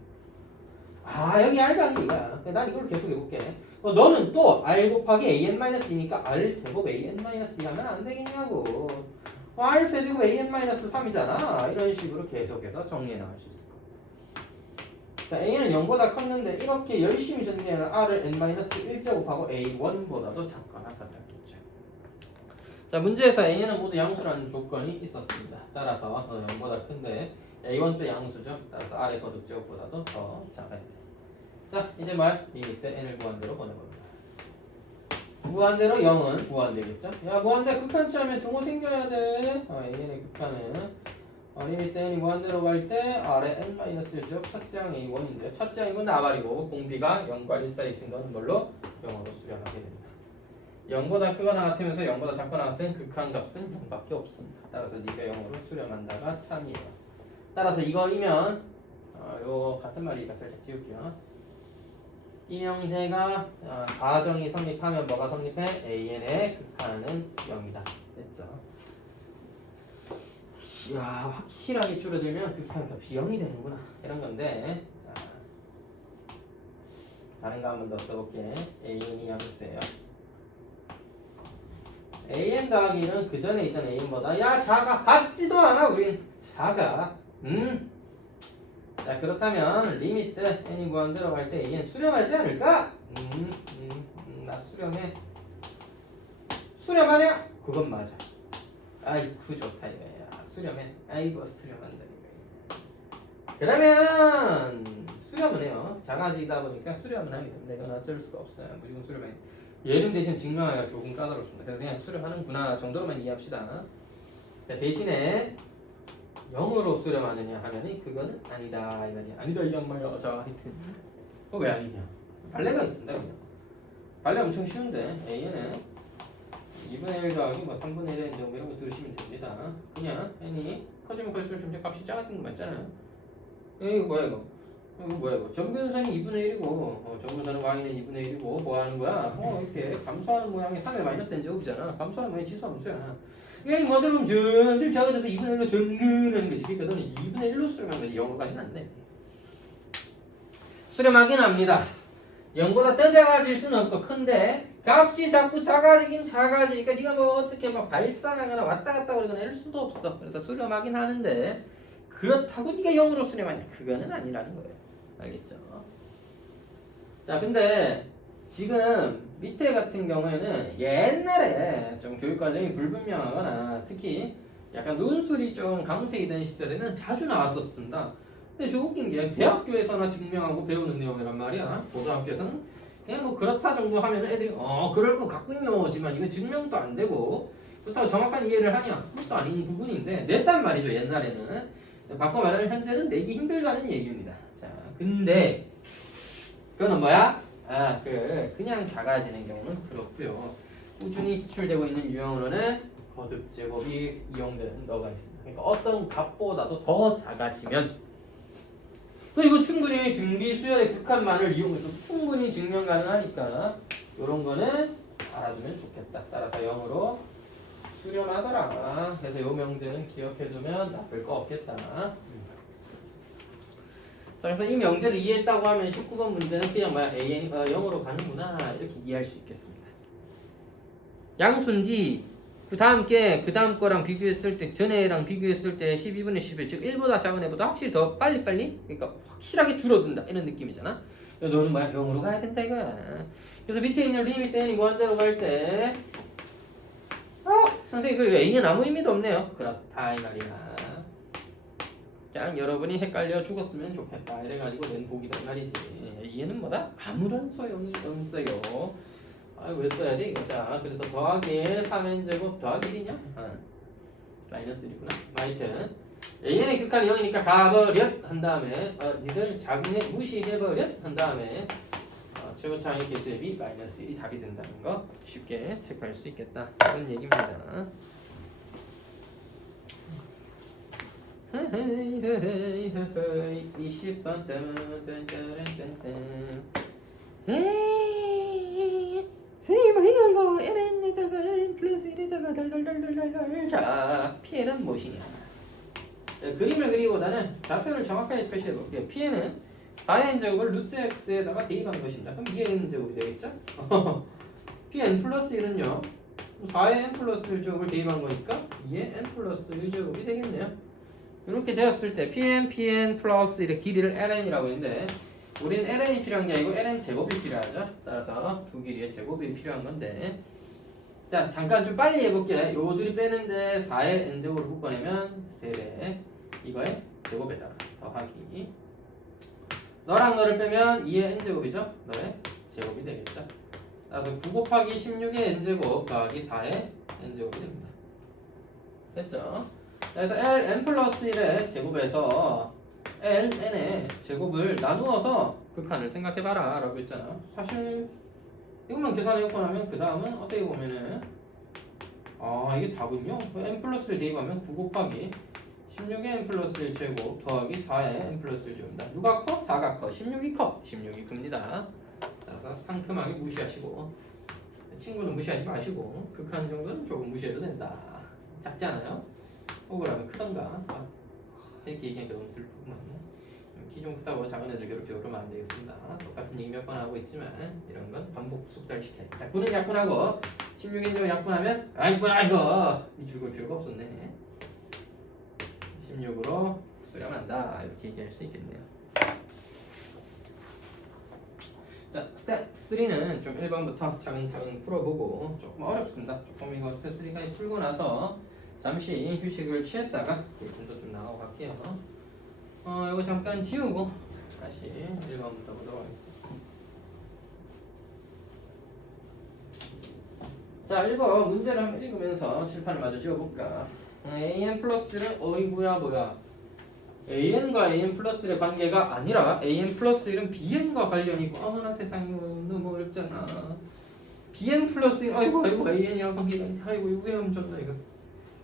아, 여기 r가 아니야. 난 이걸 계속 해볼게. 너는 또 r 곱하기 an-2니까 r 제곱 an-2 하면 안 되겠냐고. r 세제곱 an-3이잖아. 이런 식으로 계속해서 정리해 나갈 수 있을 거야. 자, a는 0보다 컸는데 이렇게 열심히 정리하는 r을 n-1제곱하고 a1보다도 작거나 같았겠죠. 자, 문제에서 a는 모두 양수라는 조건이 있었습니다. 따라서 0보다 큰데 a1도 양수죠. 따라서 r의 거듭제곱보다도 더 작아야 돼. 자, 이제 이때 n을 무한대로 보내봅니다. 무한대로 0은 무한대겠죠? 야, 무한대 극한치하면 등호 생겨야 돼. a의 극한은 리미트 n이 무한대로 갈 때 r의 n-1제곱 첫째 항 a1인데 첫째 항이건 나발이고 공비가 0과 1 사이에 있으니까 뭘로? 0으로 수렴하게 됩니다. 0보다 크거나 같으면서 0보다 작거나 같은 극한 값은 0밖에 없습니다. 따라서 네가 0으로 수렴한다가 참이에요. 따라서 이거이면 요 같은 말이니까 살짝 지울게요. 이 명제가 가정이 성립하면 뭐가 성립해? an의 극한은 0이다. 됐죠? 이야, 확실하게 줄어들면 극한 값이 0이 되는구나. 이런 건데, 자, 다른 거 한 번 더 써볼게. an이 양수예요. an 더하기 1은 그 전에 있던 an보다 작아. 같지도 않아. 우린 작아. 자, 그렇다면 리미트 n이 무한대로 갈 때 an 수렴하지 않을까? 나 수렴해. 수렴하냐? 그건 맞아. 아이쿠 좋다 이거야. 수렴해. 아이고 수렴한다 이거야. 그러면 수렴은 해요. 작아지다 보니까 수렴은 하게 됩니다. 이건 어쩔 수가 없어요. 무조건 수렴해. 얘는 대신 증명하기가 조금 까다롭습니다. 그래서 그냥 수렴하는구나 정도로만 이해합시다. 자, 대신에 0으로 수렴하느냐 하면은 그거는 아니다 이 말이야. 아니다 이 양말이야. 자, 하여튼 왜 아니냐? 발레가 있습니다. 그냥 발레 엄청 쉬운데 a는 2분의 1 더하기 3분의 1의 정도 이런 거 들으시면 됩니다. 그냥 n이 커지면 클수록 점점 값이 작아지는 거 맞잖아요. 이거 뭐야 이거? 이거 뭐야 이거? 정근선이 2분의 1이고 정근선은 y는 2분의 1이고 뭐 하는 거야? 이렇게 감소하는 모양이 3의 마이너스 n 제곱이잖아. 감소하는 모양이 지수함수야. 그러니까 뭐 들으면 점점 작아져서 2분의 1로 정근하는 거지. 그러니까 너는 2분의 1로 수렴한 거지. 0으로까지는 안 돼. 수렴하긴 합니다. 0보다 더 작아질 수는 없고 큰데 값이 자꾸 작아지긴 작아지니까 네가 뭐 어떻게 막 발산하거나 왔다 갔다 그러거나 이럴 수도 없어. 그래서 수렴하긴 하는데 그렇다고 네가 0으로 수렴하냐? 그거는 아니라는 거예요. 알겠죠? 자, 근데 지금 밑에 같은 경우에는 옛날에 좀 교육과정이 불분명하거나 특히 약간 논술이 좀 강세이던 시절에는 자주 나왔었습니다. 근데 저 웃긴 게 대학교에서나 증명하고 배우는 내용이란 말이야. 고등학교에서는 그냥 뭐 그렇다 정도 하면 애들이 그럴 것 같군요지만 이건 증명도 안 되고 그렇다고 정확한 이해를 하냐? 그것도 아닌 부분인데 냈단 말이죠. 옛날에는. 바꿔 말하면 현재는 내기 힘들다는 얘기입니다. 자, 근데 그거는 뭐야? 그냥 작아지는 경우는 그렇고요. 꾸준히 지출되고 있는 유형으로는 거듭제곱이 이용되는 너가 있습니다. 그러니까 어떤 값보다도 더 작아지면 이거 충분히 등비수열의 극한만을 이용해서 충분히 증명 가능하니까 이런 거는 알아두면 좋겠다. 따라서 0으로 수렴하더라. 그래서 이 명제는 기억해두면 나쁠 거 없겠다. 자, 그래서 이 명제를 이해했다고 하면 19번 문제는 그냥 뭐야 an이 0으로 가는구나 이렇게 이해할 수 있겠습니다. 양수인지 그 다음 거랑 비교했을 때 전에랑 비교했을 때 12분의 11 즉 1보다 작은 애보다 확실히 더 빨리 그러니까 확실하게 줄어든다 이런 느낌이잖아. 너는 뭐야 0으로 가야 된다 이거야. 그래서 밑에 있는 리미트 n이 무한대로 갈 때 선생님 그 a는 아무 의미도 없네요. 그렇다 이 말이야. 그냥 여러분이 헷갈려 죽었으면 좋겠다 이래가지고 낸 복이다 이 말이지. 얘는 뭐다? 아무런 소용이 없어요. 왜 써야 돼 이거? 자, 그래서 더하기 3n제곱 더하기 1이냐? 마이너스 1이구나. 하여튼 an의 극한이 0이니까 가버렸 한 다음에 니들 작은 애 무시해버렸 한 다음에 최고차항의 개수 대비 마이너스 1이 답이 된다는 거 쉽게 체크할 수 있겠다. 그런 얘기입니다. 20번 선생님 이거 ln에다가 n 플러스 1에다가 덜덜덜덜덜. 자, Pn은 무엇이냐? 그림을 그리기보다는 좌표를 정확하게 표시해 볼게요. Pn은 4n 제곱을 루트 x에다가 대입한 것입니다. 그럼 2n 제곱이 되겠죠? Pn 플러스 1은요 4에 n 플러스 1 제곱을 대입한 거니까 2에 n 플러스 1 제곱이 되겠네요. 이렇게 되었을 때 Pn 플러스 1의 길이를 ln이라고 했는데 우린 ln이 필요한 게 아니고 ln 제곱이 필요하죠. 따라서 두 길이의 제곱이 필요한 건데, 자 잠깐 좀 빨리 해볼게. 요 둘이 빼는데 4의 n제곱을 묶어내면 3배 이거의 제곱에다가 더하기 너랑 너를 빼면 2의 n제곱이죠. 너의 제곱이 되겠죠. 따라서 9 곱하기 16의 n제곱 더하기 4의 n제곱이 됩니다. 됐죠? 그래서 n 플러스 1의 제곱에서 n의 제곱을 나누어서 극한을 생각해봐라 라고 했잖아. 사실 이것만 계산해놓고 나면 그 다음은 어떻게 보면은 이게 답은요 n 플러스를 대입하면 9 곱하기 16의 n 플러스 1 제곱 더하기 4의 n 플러스 1 제곱입니다. 누가 커? 4가 커. 16이 커. 16이 큽니다. 그래서 상큼하게 무시하시고 친구는 무시하지 마시고 극한 정도는 조금 무시해도 된다. 작지 않아요? 억울하면 크던가. 이렇게 얘기하니까 너무 슬프구만. 키 좀 크다고 작은 애들 괴롭히고 그러면 안 되겠습니다. 똑같은 얘기 몇 번 하고 있지만 이런 건 반복 숙달시켜야 돼. 약분은 약분하고 16인조 약분하면 아이구나 이거 이 줄걸 필요가 없었네. 16으로 수렴한다 이렇게 얘기할 수 있겠네요. 자 스텝 3는 좀 1번부터 차근차근 풀어보고 조금 어렵습니다. 조금 이거 스텝 3까지 풀고 나서 잠시 휴식을 취했다가 공도 좀 나가고 갈게요. 이거 잠깐 지우고 다시 1번부터 보도록 하겠습니다. 자, 1번 문제를 한번 읽으면서 칠판을 마저 지워볼까. an 플러스는 어이구야 뭐야. an과 an 플러스 1의 관계가 아니라 an 플러스 1은 bn과 관련이 있고 어머나 세상에 너무 어렵잖아. bn 플러스 1 아이고 an이랑 관계가 있네. 아이고 이거 외우면 좋다 이거.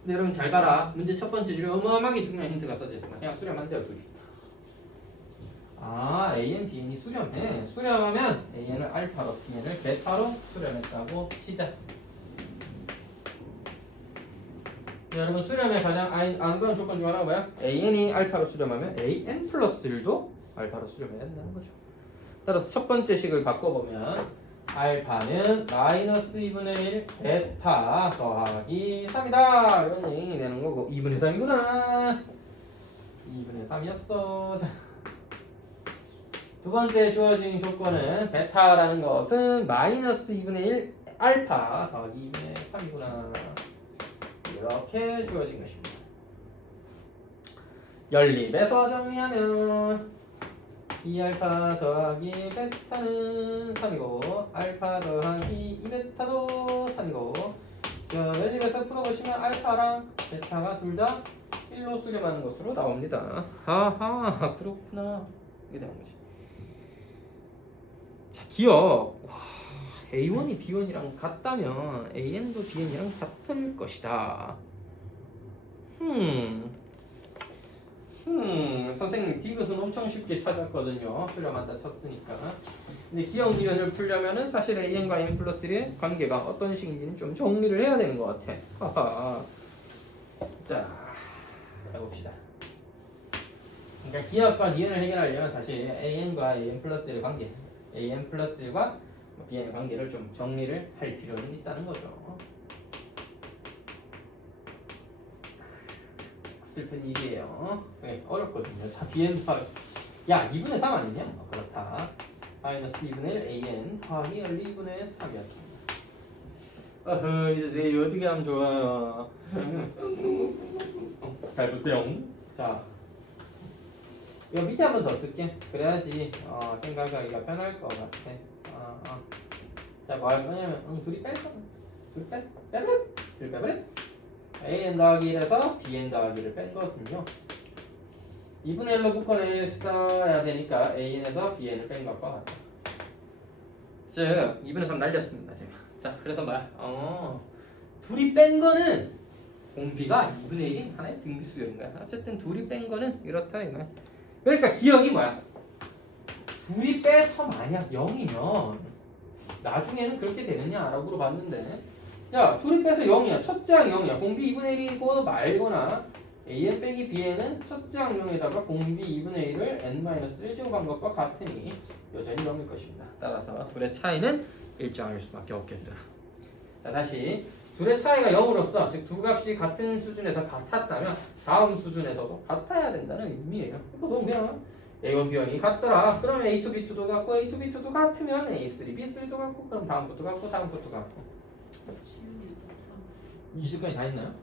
근데 여러분 잘 봐라. 문제 첫 번째 줄에 어마어마하게 중요한 힌트가 써져 있습니다. 그냥 수렴하면 돼요, 둘이. AN, BN이 수렴해. 수렴하면 AN을 알파로, BN을 베타로 수렴했다고 시작. 여러분 수렴의 가장 안그런 조건 중 하나가 뭐야? AN이 알파로 수렴하면 AN 플러스 1도 알파로 수렴해야 된다는 거죠. 따라서 첫 번째 식을 바꿔보면 알파는 마이너스 2분의 1 베타 더하기 3이다 이런 얘기 되는 거고 2분의 3이구나 2분의 3이었어. 자, 두 번째 주어진 조건은 베타라는 것은 마이너스 2분의 1 알파 더하기 2분의 3이구나 이렇게 주어진 것입니다. 연립에서 정리하면 2알파 더하기 베타는 3이고 알파 더하기 2베타도 3이고 연립에서 풀어보시면 알파랑 베타가 둘 다 1로 수렴하는 것으로 나옵니다. 하하 그렇구나 이게 되는 거지. 자 기억 A1이 B1이랑 같다면 AN도 BN이랑 같을 것이다. 선생님 디귿은 엄청 쉽게 찾았거든요. 수렴한다 쳤으니까. 근데 기억 니은을 풀려면은 사실 AN과 AN 플러스 1의 관계가 어떤 식인지는 좀 정리를 해야 되는 것 같아. 하하. 자, 해봅시다. 그러니까 기억과 니은을 해결하려면 사실 AN과 AN 플러스 1의 관계, AN 플러스 1과 BN의 관계를 좀 정리를 할 필요는 있다는 거죠. 슬픈 일이에요. 네, 어렵거든요. 자, BN 야 2분의 3 아니냐? 그렇다. 마이너스 2분의 1 AN 더하기 2분의 3이었습니다. 이제 이거 어떻게 하면 좋아요? 잘 보세요. 자, 이거 밑에 한 번 더 쓸게. 그래야지 생각하기가 편할 것 같아. 자, 뭐 할 거냐면 둘이 뺄 거야. 둘이 빼버려. AN 더하기 1에서 BN 더하기를 뺀 것은요 2분의 1로 묶어내야 되니까 AN에서 BN을 뺀 것과 같다. 즉 2분의 3 날렸습니다 제가. 자 그래서 뭐야? 둘이 뺀 거는 공비가 2분의 1인 하나의 등비수열인 거야. 어쨌든 둘이 뺀 거는 이렇다 이거야. 그러니까 기억이 뭐야? 둘이 빼서 만약 0이면 나중에는 그렇게 되느냐라고 물어봤는데, 야 둘이 빼서 0이야. 첫째 항 0이야. 공비 2분의 1이고 말거나 an 빼기 bn은 첫째 항 0에다가 공비 2분의 1을 n-1제곱한 것과 같으니 여전히 0일 것입니다. 따라서 둘의 차이는 일정할 수밖에 없겠다. 자 다시 둘의 차이가 0으로서 즉 두 값이 같은 수준에서 같았다면 다음 수준에서도 같아야 된다는 의미예요. 이거 너무 그냥 A1, B1이 같더라. 그러면 A2, B2도 같고 A2, B2도 같으면 A3, B3도 같고 그럼 다음부터 같고 다음부터 같고. 이제까지 다 했나요?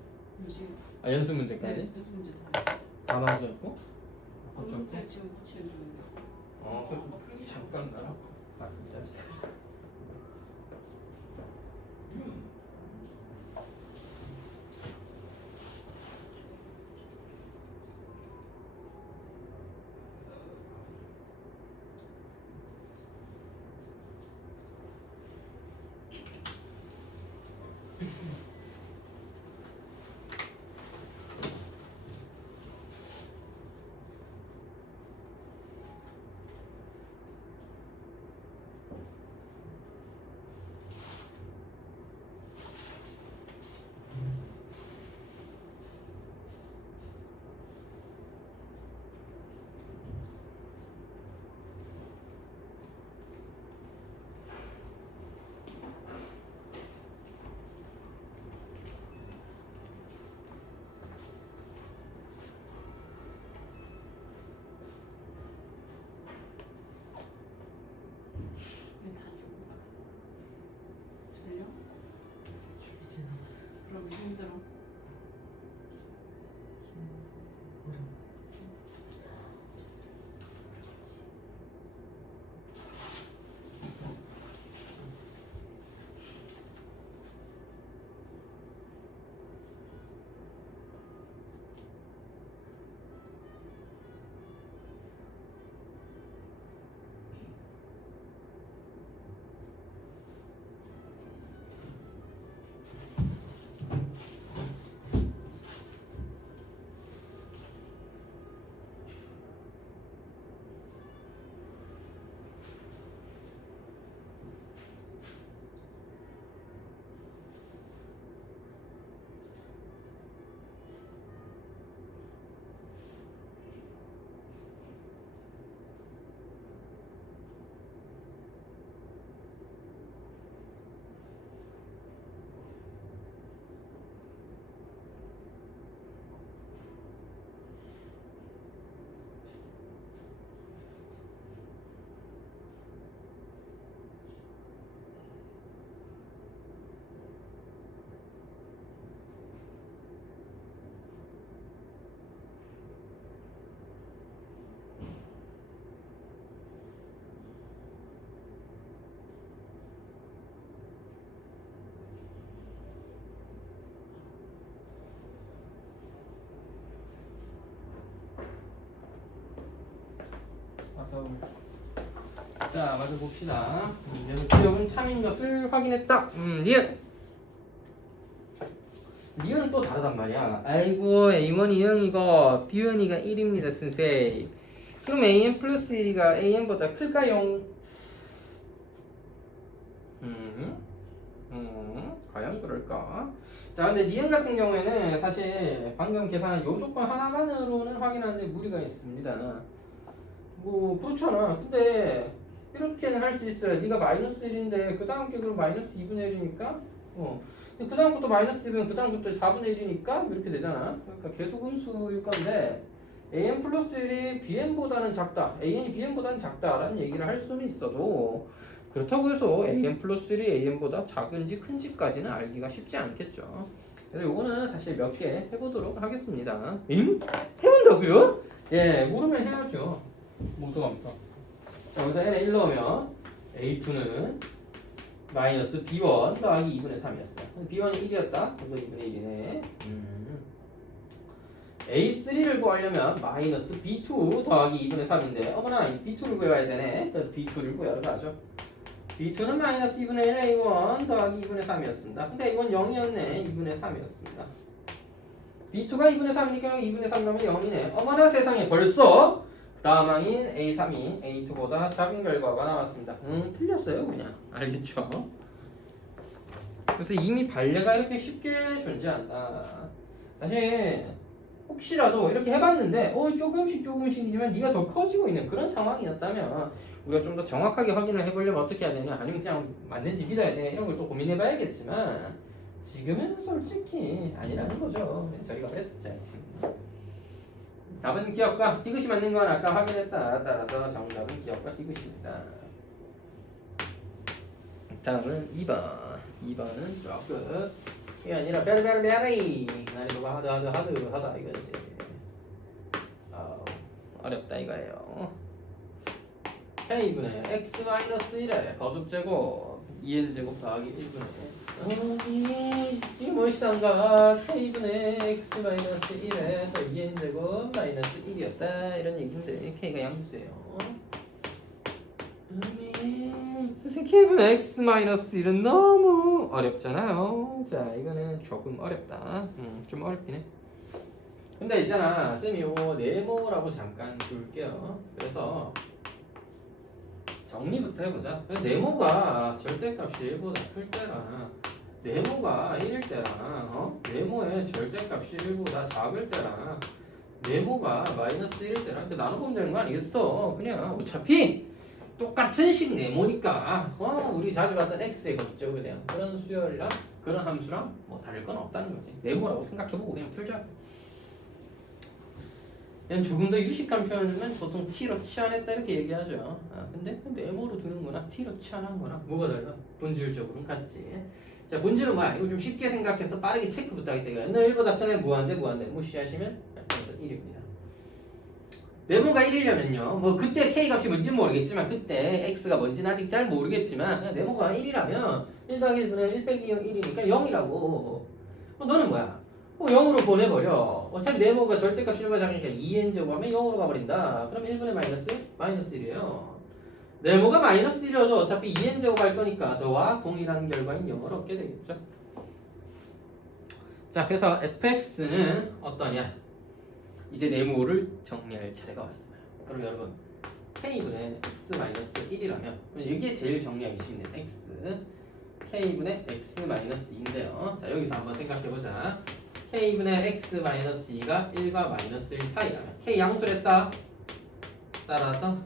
아 연습 문제까지? 네, 연습 문제 다 했어요. 다 맞았고? 어쩌지? 지금 고치는 그럼 좀 잠깐 가라. 아 진짜. 졸려? 그럼 힘들어. 자, 마저 봅시다. 기억은 참인 것을 확인했다. 리은. 리은은 또 다르단 말이야. 아이고, A1이 0이고 B1이가 1입니다, 선생. 그럼 AN 플러스 1이가 AN보다 클까요? 과연 그럴까? 자, 근데 리은 같은 경우에는 사실 방금 계산한 요 조건 하나만으로는 확인하는데 무리가 있습니다. 뭐 그렇잖아. 근데 이렇게는 할 수 있어요. 네가 마이너스 1인데 그 다음 게 그럼 마이너스 2분의 1이니까 그 다음 것도 마이너스 1이면 그 다음 것도 4분의 1이니까 이렇게 되잖아. 그러니까 계속 음수일 건데 AN 플러스 1이 BN보다는 작다. AN이 BN보다는 작다라는 얘기를 할 수는 있어도 그렇다고 해서 AN 플러스 1이 AN보다 작은지 큰지까지는 알기가 쉽지 않겠죠. 그래서 이거는 사실 몇 개 해보도록 하겠습니다. 해본다고요? 예, 모르면 해야죠. 뭐 어떡합니까? 자, 여기서 n에 1 넣으면 a2는 마이너스 b1 더하기 2분의 3이었어요. b1이 1이었다. 그래서 2분의 1이네. a3를 구하려면 마이너스 b2 더하기 2분의 3인데 어머나 이 b2를 구해야 되네. 그래서 b2를 구하러 가죠. B2는 마이너스 2분의 1 A1 더하기 2분의 3이었습니다. 근데 이건 0이었네. 2분의 3이었습니다. B2가 2분의 3이니까 2분의 3 가면 0이네. 어머나 세상에 벌써 그 다음 항인 A3이 A2보다 작은 결과가 나왔습니다. 틀렸어요 그냥. 알겠죠? 그래서 이미 반례가 이렇게 쉽게 존재한다. 사실 혹시라도 이렇게 해봤는데 조금씩이지만 네가 더 커지고 있는 그런 상황이었다면 우리가 좀 더 정확하게 확인을 해보려면 어떻게 해야 되냐, 아니면 그냥 맞는지 믿어야 되냐, 이런 걸 또 고민해봐야겠지만 지금은 솔직히 아니라는 거죠. 저희가 그랬죠. 답은 기억과 디귿이 맞는 건 아까 확인했다. 따라서 정답은 기억과 디귿입니다. 다음은 2번은 조금 이게 아니라 베리 난이도가 하다 이거지. 어렵다 이거예요. K분의 X-1의 거듭제곱 2n 제곱 더하기 1분의 이게 무엇이던가 K분의 X-1의 또 2n 제곱 마이너스 1이었다 이런 얘기인데 K가 양수예요. 선생님 K분의 X-1은 너무 어렵잖아요. 자 이거는 조금 어렵다. 좀 어렵긴 해. 근데 있잖아 쌤이 요거 네모라고 잠깐 줄게요. 그래서 정리부터 해보자. 네모가 절대값이 1보다 클 때랑 네모가 1일 때랑 네모의 절대값이 1보다 작을 때랑 네모가 마이너스 1일 때랑 나눠보면 되는 거 아니겠어. 그냥 어차피 똑같은 식 네모니까 우리 자주 봤던 x의 거듭제곱에 대한 그런 수열이랑 그런 함수랑 뭐 다를 건 없다는 거지. 네모라고 생각해보고 그냥 풀자. 그냥 조금 더 유식한 표현이면 보통 t로 치환했다 이렇게 얘기하죠. 근데 네모로 두는 거나 t로 치환한 거나 뭐가 달라? 본질적으로는 같지. 자 본질은 뭐야? 이거 좀 쉽게 생각해서 빠르게 체크부터 하겠다. n 1보다 편해 무한대 무시하시면 1입니다. 네모가 1이려면요 뭐 그때 k 값이 뭔지는 모르겠지만 그때 x가 뭔지는 아직 잘 모르겠지만 그냥 네모가 1이라면 1 더하기 1분의 1 빼기 1이니까 0이라고. 너는 뭐야? 0으로 보내버려. 어차피 네모가 절대값이 1보다 작으니까 2n 제곱하면 0으로 가버린다. 그럼 1분의 마이너스 1이에요. 네모가 마이너스 1이어도 어차피 2n 제곱할 거니까 너와 동일한 결과인 0을 얻게 되겠죠. 자 그래서 fx는 어떠냐? 이제 네모를 정리할 차례가 왔어요. 그럼 여러분 k분의 x-1이라면 이게 제일 정리하기 쉽네. x k분의 x-2인데요. 자 여기서 한번 생각해보자. k분의 x-2가 1과 마이너스 1 사이라면 k 양수랬다. 따라서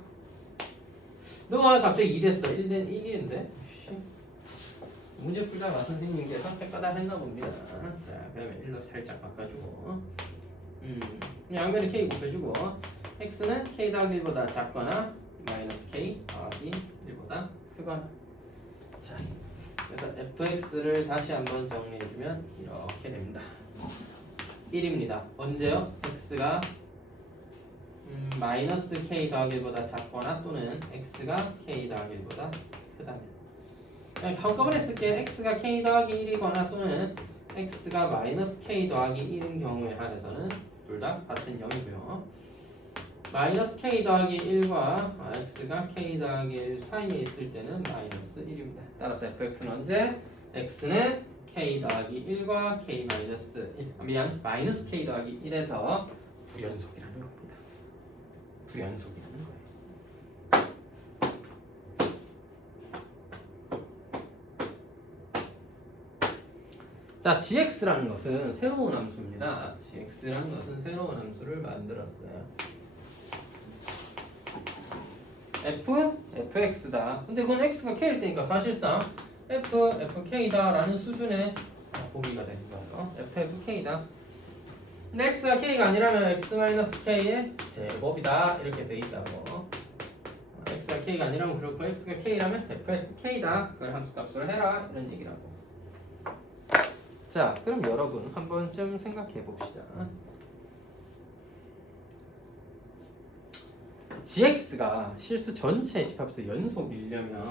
너가 갑자기 2 됐어. 1 된 1이인데 문제 풀다가 선생님께서 헷가닥 했나 봅니다. 자 그러면 1로 살짝 바꿔주고 양변에 k 곱해주고 x는 k 더하기 1보다 작거나 마이너스 k 더하기 1보다 크거나. 자 그래서 fx를 다시 한번 정리해주면 이렇게 됩니다. 1입니다. 언제요? x가 마이너스 k 더하기 1보다 작거나 또는 x가 k 더하기 1보다 크다면. 한꺼번에 쓸게. x가 k 더하기 1이거나 또는 x가 마이너스 k 더하기 1인 경우에 한해서는 둘 다 같은 0이고요. 마이너스 k 더하기 1과 x가 k 더하기 1 사이에 있을 때는 마이너스 1입니다. 따라서 fx는 언제? x는 k 더하기 1과 k 마이너스 1 마이너스 k 더하기 1에서 부연속이라는 겁니다. 부연속이라는 거예요. 자, gx라는 것은 새로운 함수입니다. gx라는 것은 새로운 함수를 만들었어요. fx다. 근데 그건 x가 k일 때니까 사실상 fk다 라는 수준의 보기가 되는 거예요. fk다. 근데 x가 k가 아니라면 x-k의 제곱이다 이렇게 돼 있다고. x가 k가 아니라면 그렇고 x가 k라면 fk다. 그걸 함수값으로 해라 이런 얘기라고. 자, 그럼 여러분 한번 좀 생각해 봅시다. gx가 실수 전체 집합에서 연속이려면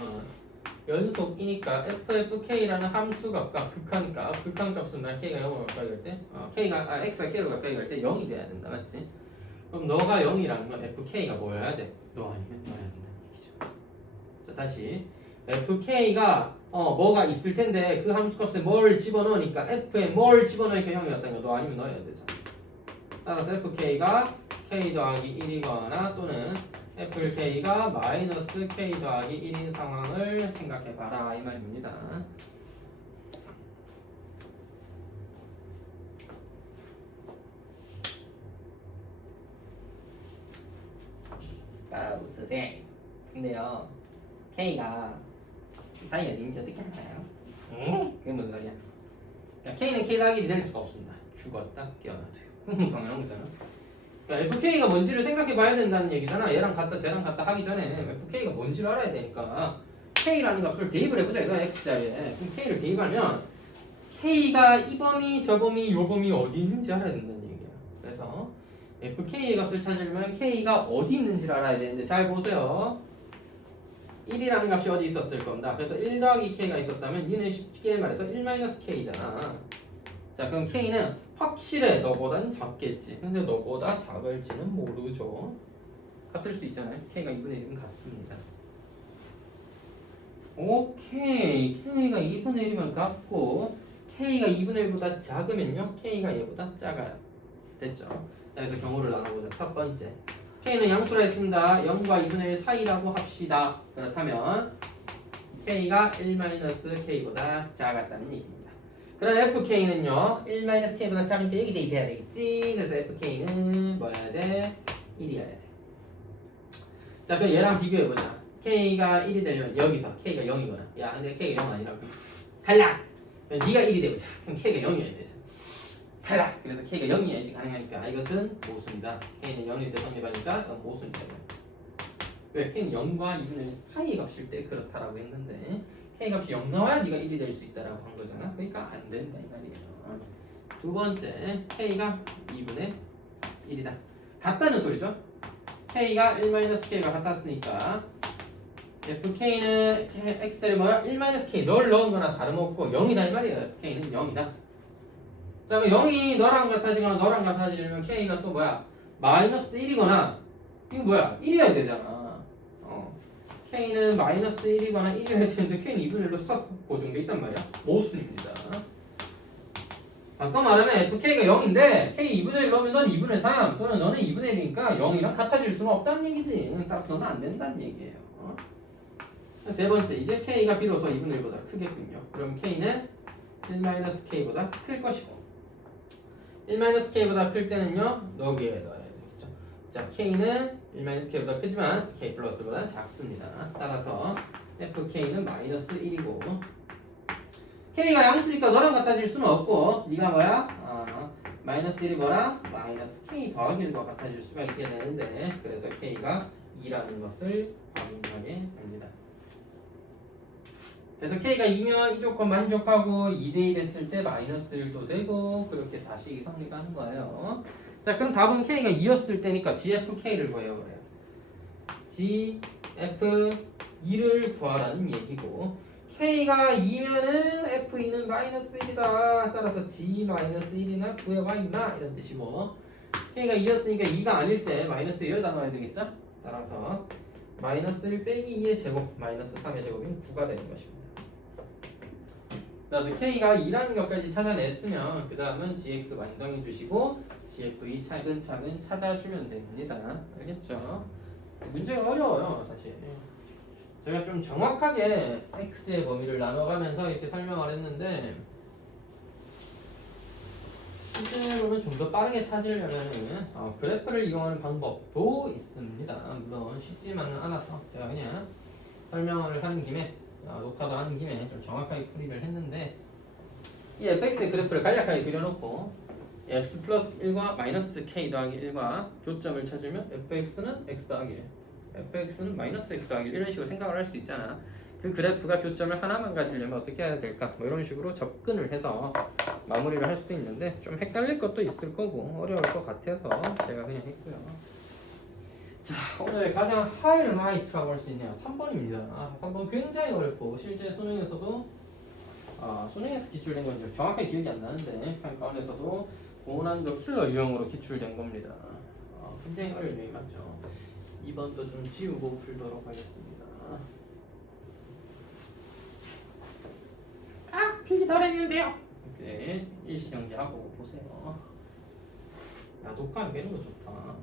연속이니까 ffk라는 함수값과 극한값은 나 k가 0으로 가까이 갈 때 x가 k로 가까이 갈 때 0이 돼야 된다. 맞지? 그럼 너가 0이라는 건 fk가 뭐여야 돼? 너 아니면 너여야 된다는 얘기죠. 자, 다시 fk가 뭐가 있을 텐데 그 함수 값에 뭘 집어넣으니까 f에 뭘 집어넣으니까 0이었다는 거 아니면 넣어야 되죠. 따라서 fk가 k 더하기 1이거나 또는 fk가 마이너스 k 더하기 1인 상황을 생각해봐라 이 말입니다. 선생님 근데요 K가 사이가 어딘지 어떻게 알아요? 응? 그게 무슨 소리야? 그러니까 K는 K 더하기 1이 될 수가 없습니다. 죽었다 깨어나도요. 당연한 거잖아. 그러니까 FK가 뭔지를 생각해 봐야 된다는 얘기잖아. 얘랑 같다 쟤랑 같다 하기 전에 FK가 뭔지를 알아야 되니까 K라는 값을 대입을 해보자 이거 X자리에. 그럼 K를 대입하면 K가 이 범위 저 범위 요 범위 어디 있는지 알아야 된다는 얘기야. 그래서 FK의 값을 찾으려면 K가 어디 있는지를 알아야 되는데 잘 보세요. 1이라는 값이 어디 있었을 겁니다. 그래서 1 더하기 K가 있었다면 얘는 쉽게 말해서 1-K잖아. 자 그럼 K는 확실해 너보다는 작겠지. 근데 너보다 작을지는 모르죠. 같을 수 있잖아요. K가 2분의 1은 같습니다. 오케이. K가 2분의 1이면 같고 K가 2분의 1보다 작으면요. K가 얘보다 작아요. 됐죠? 그래서 경우를 나눠보자. 첫 번째 K는 양수라 했습니다. 0과 2분의 1 사이라고 합시다. 그렇다면 K가 1-K보다 작았다는 얘기입니다. 그럼 FK는요 1-K보다 작으니까 여기 대입해야 되겠지. 그래서 FK는 뭐 해야 돼? 1이어야 돼. 자 그럼 얘랑 비교해보자. K가 1이 되려면 여기서 K가 0이거나 야 근데 K가 0 아니라고 탈락! 네가 1이 되보자. 그럼 K가 0이어야 되죠. 탈락! 그래서 K가 0이어야지 가능하니까 이것은 모수입니다. K는 0일 때 성립하니까 모수입니다. 왜? K는 0과 2분의 1 사이의 값일 때 그렇다라고 했는데 K 값이 0 나와야 네가 1이 될 수 있다라고 한 거잖아. 그러니까 안 된다 이 말이에요. 두 번째 K가 2분의 1이다. 같다는 소리죠. K가 1-K가 같았으니까 FK는 X를 뭐야? 1-K 널 넣은 거나 다름없고 0이다 이 말이에요. K는 0이다. 자 그럼 0이 너랑 같아지거나 너랑 같아지려면 K가 또 뭐야? -1이거나 이거 뭐야? 1이어야 되잖아. K는 -1이거나 1이어야 되는데 K는 2분의 1로 싹 고정돼 있단 말이야. 모순입니다. 바꿔 말하면 FK가 0인데 K 2분의 1 넣으면 넌 2분의 3 또는 너는 2분의 1이니까 0이랑 같아질 수는 없다는 얘기지. 따라서 너는 안 된다는 얘기예요. 세 번째 이제 K가 비로소 2분의 1보다 크겠군요. 그럼 K는 1-K보다 클 것이고 1-K보다 클 때는요 여기에 넣어야 되겠죠. 자 K는 1-K보다 크지만 K 플러스보다는 작습니다. 따라서 FK는 -1이고 K가 양수니까 너랑 같아질 수는 없고 네가 뭐야? -1이 뭐랑 -K 더하기 1과 같아질 수가 있게 되는데 그래서 K가 2라는 것을 확인하게 됩니다. 그래서 K가 2면 이 조건 만족하고 2대1 했을 때 -1도 되고 그렇게 다시 성립하는 거예요. 자 그럼 답은 K가 2였을 때니까 GFK를 구해요. 그래요. GF2를 구하라는 얘기고 K가 2면은 F2는 -1이다. 따라서 G-1이나 구해봐 임마 이런 뜻이고 K가 2였으니까 2가 아닐 때 -1여기다 넣어야 되겠죠? 따라서 -1 빼기 2의 제곱 -3의 제곱인 9가 되는 것입니다. 그래서 K가 2라는 것까지 찾아냈으면 그 다음은 GX 완성해 주시고 GF2 차근차근 찾아주면 됩니다. 알겠죠? 문제가 어려워요 사실. 제가 좀 정확하게 X의 범위를 나눠가면서 이렇게 설명을 했는데 실제로는 좀 더 빠르게 찾으려면 그래프를 이용하는 방법도 있습니다. 물론 쉽지만은 않아서 제가 그냥 설명을 하는 김에 녹화도 하는 김에 좀 정확하게 풀이를 했는데 이 fx의 그래프를 간략하게 그려놓고 x 플러스 1과 마이너스 k 더하기 1과 교점을 찾으면 fx는 x 더하기 1 fx는 마이너스 x 더하기 1 이런 식으로 생각을 할 수도 있잖아. 그 그래프가 교점을 하나만 가지려면 어떻게 해야 될까 뭐 이런 식으로 접근을 해서 마무리를 할 수도 있는데 좀 헷갈릴 것도 있을 거고 어려울 것 같아서 제가 그냥 했고요. 자 오늘 가장 하이라이트라고 할 수 있네요. 3번입니다. 3번 굉장히 어렵고 실제 수능에서도 수능에서 기출된 건 정확하게 기억이 안 나는데 평가원에서도 고난도 킬러 유형으로 기출된 겁니다. 굉장히 어려운 유형이 맞죠. 2번도 좀 지우고 풀도록 하겠습니다. 필기 잘했는데요. 이렇게 일시정지하고 보세요. 야, 녹화하면 깨는 거 좋다.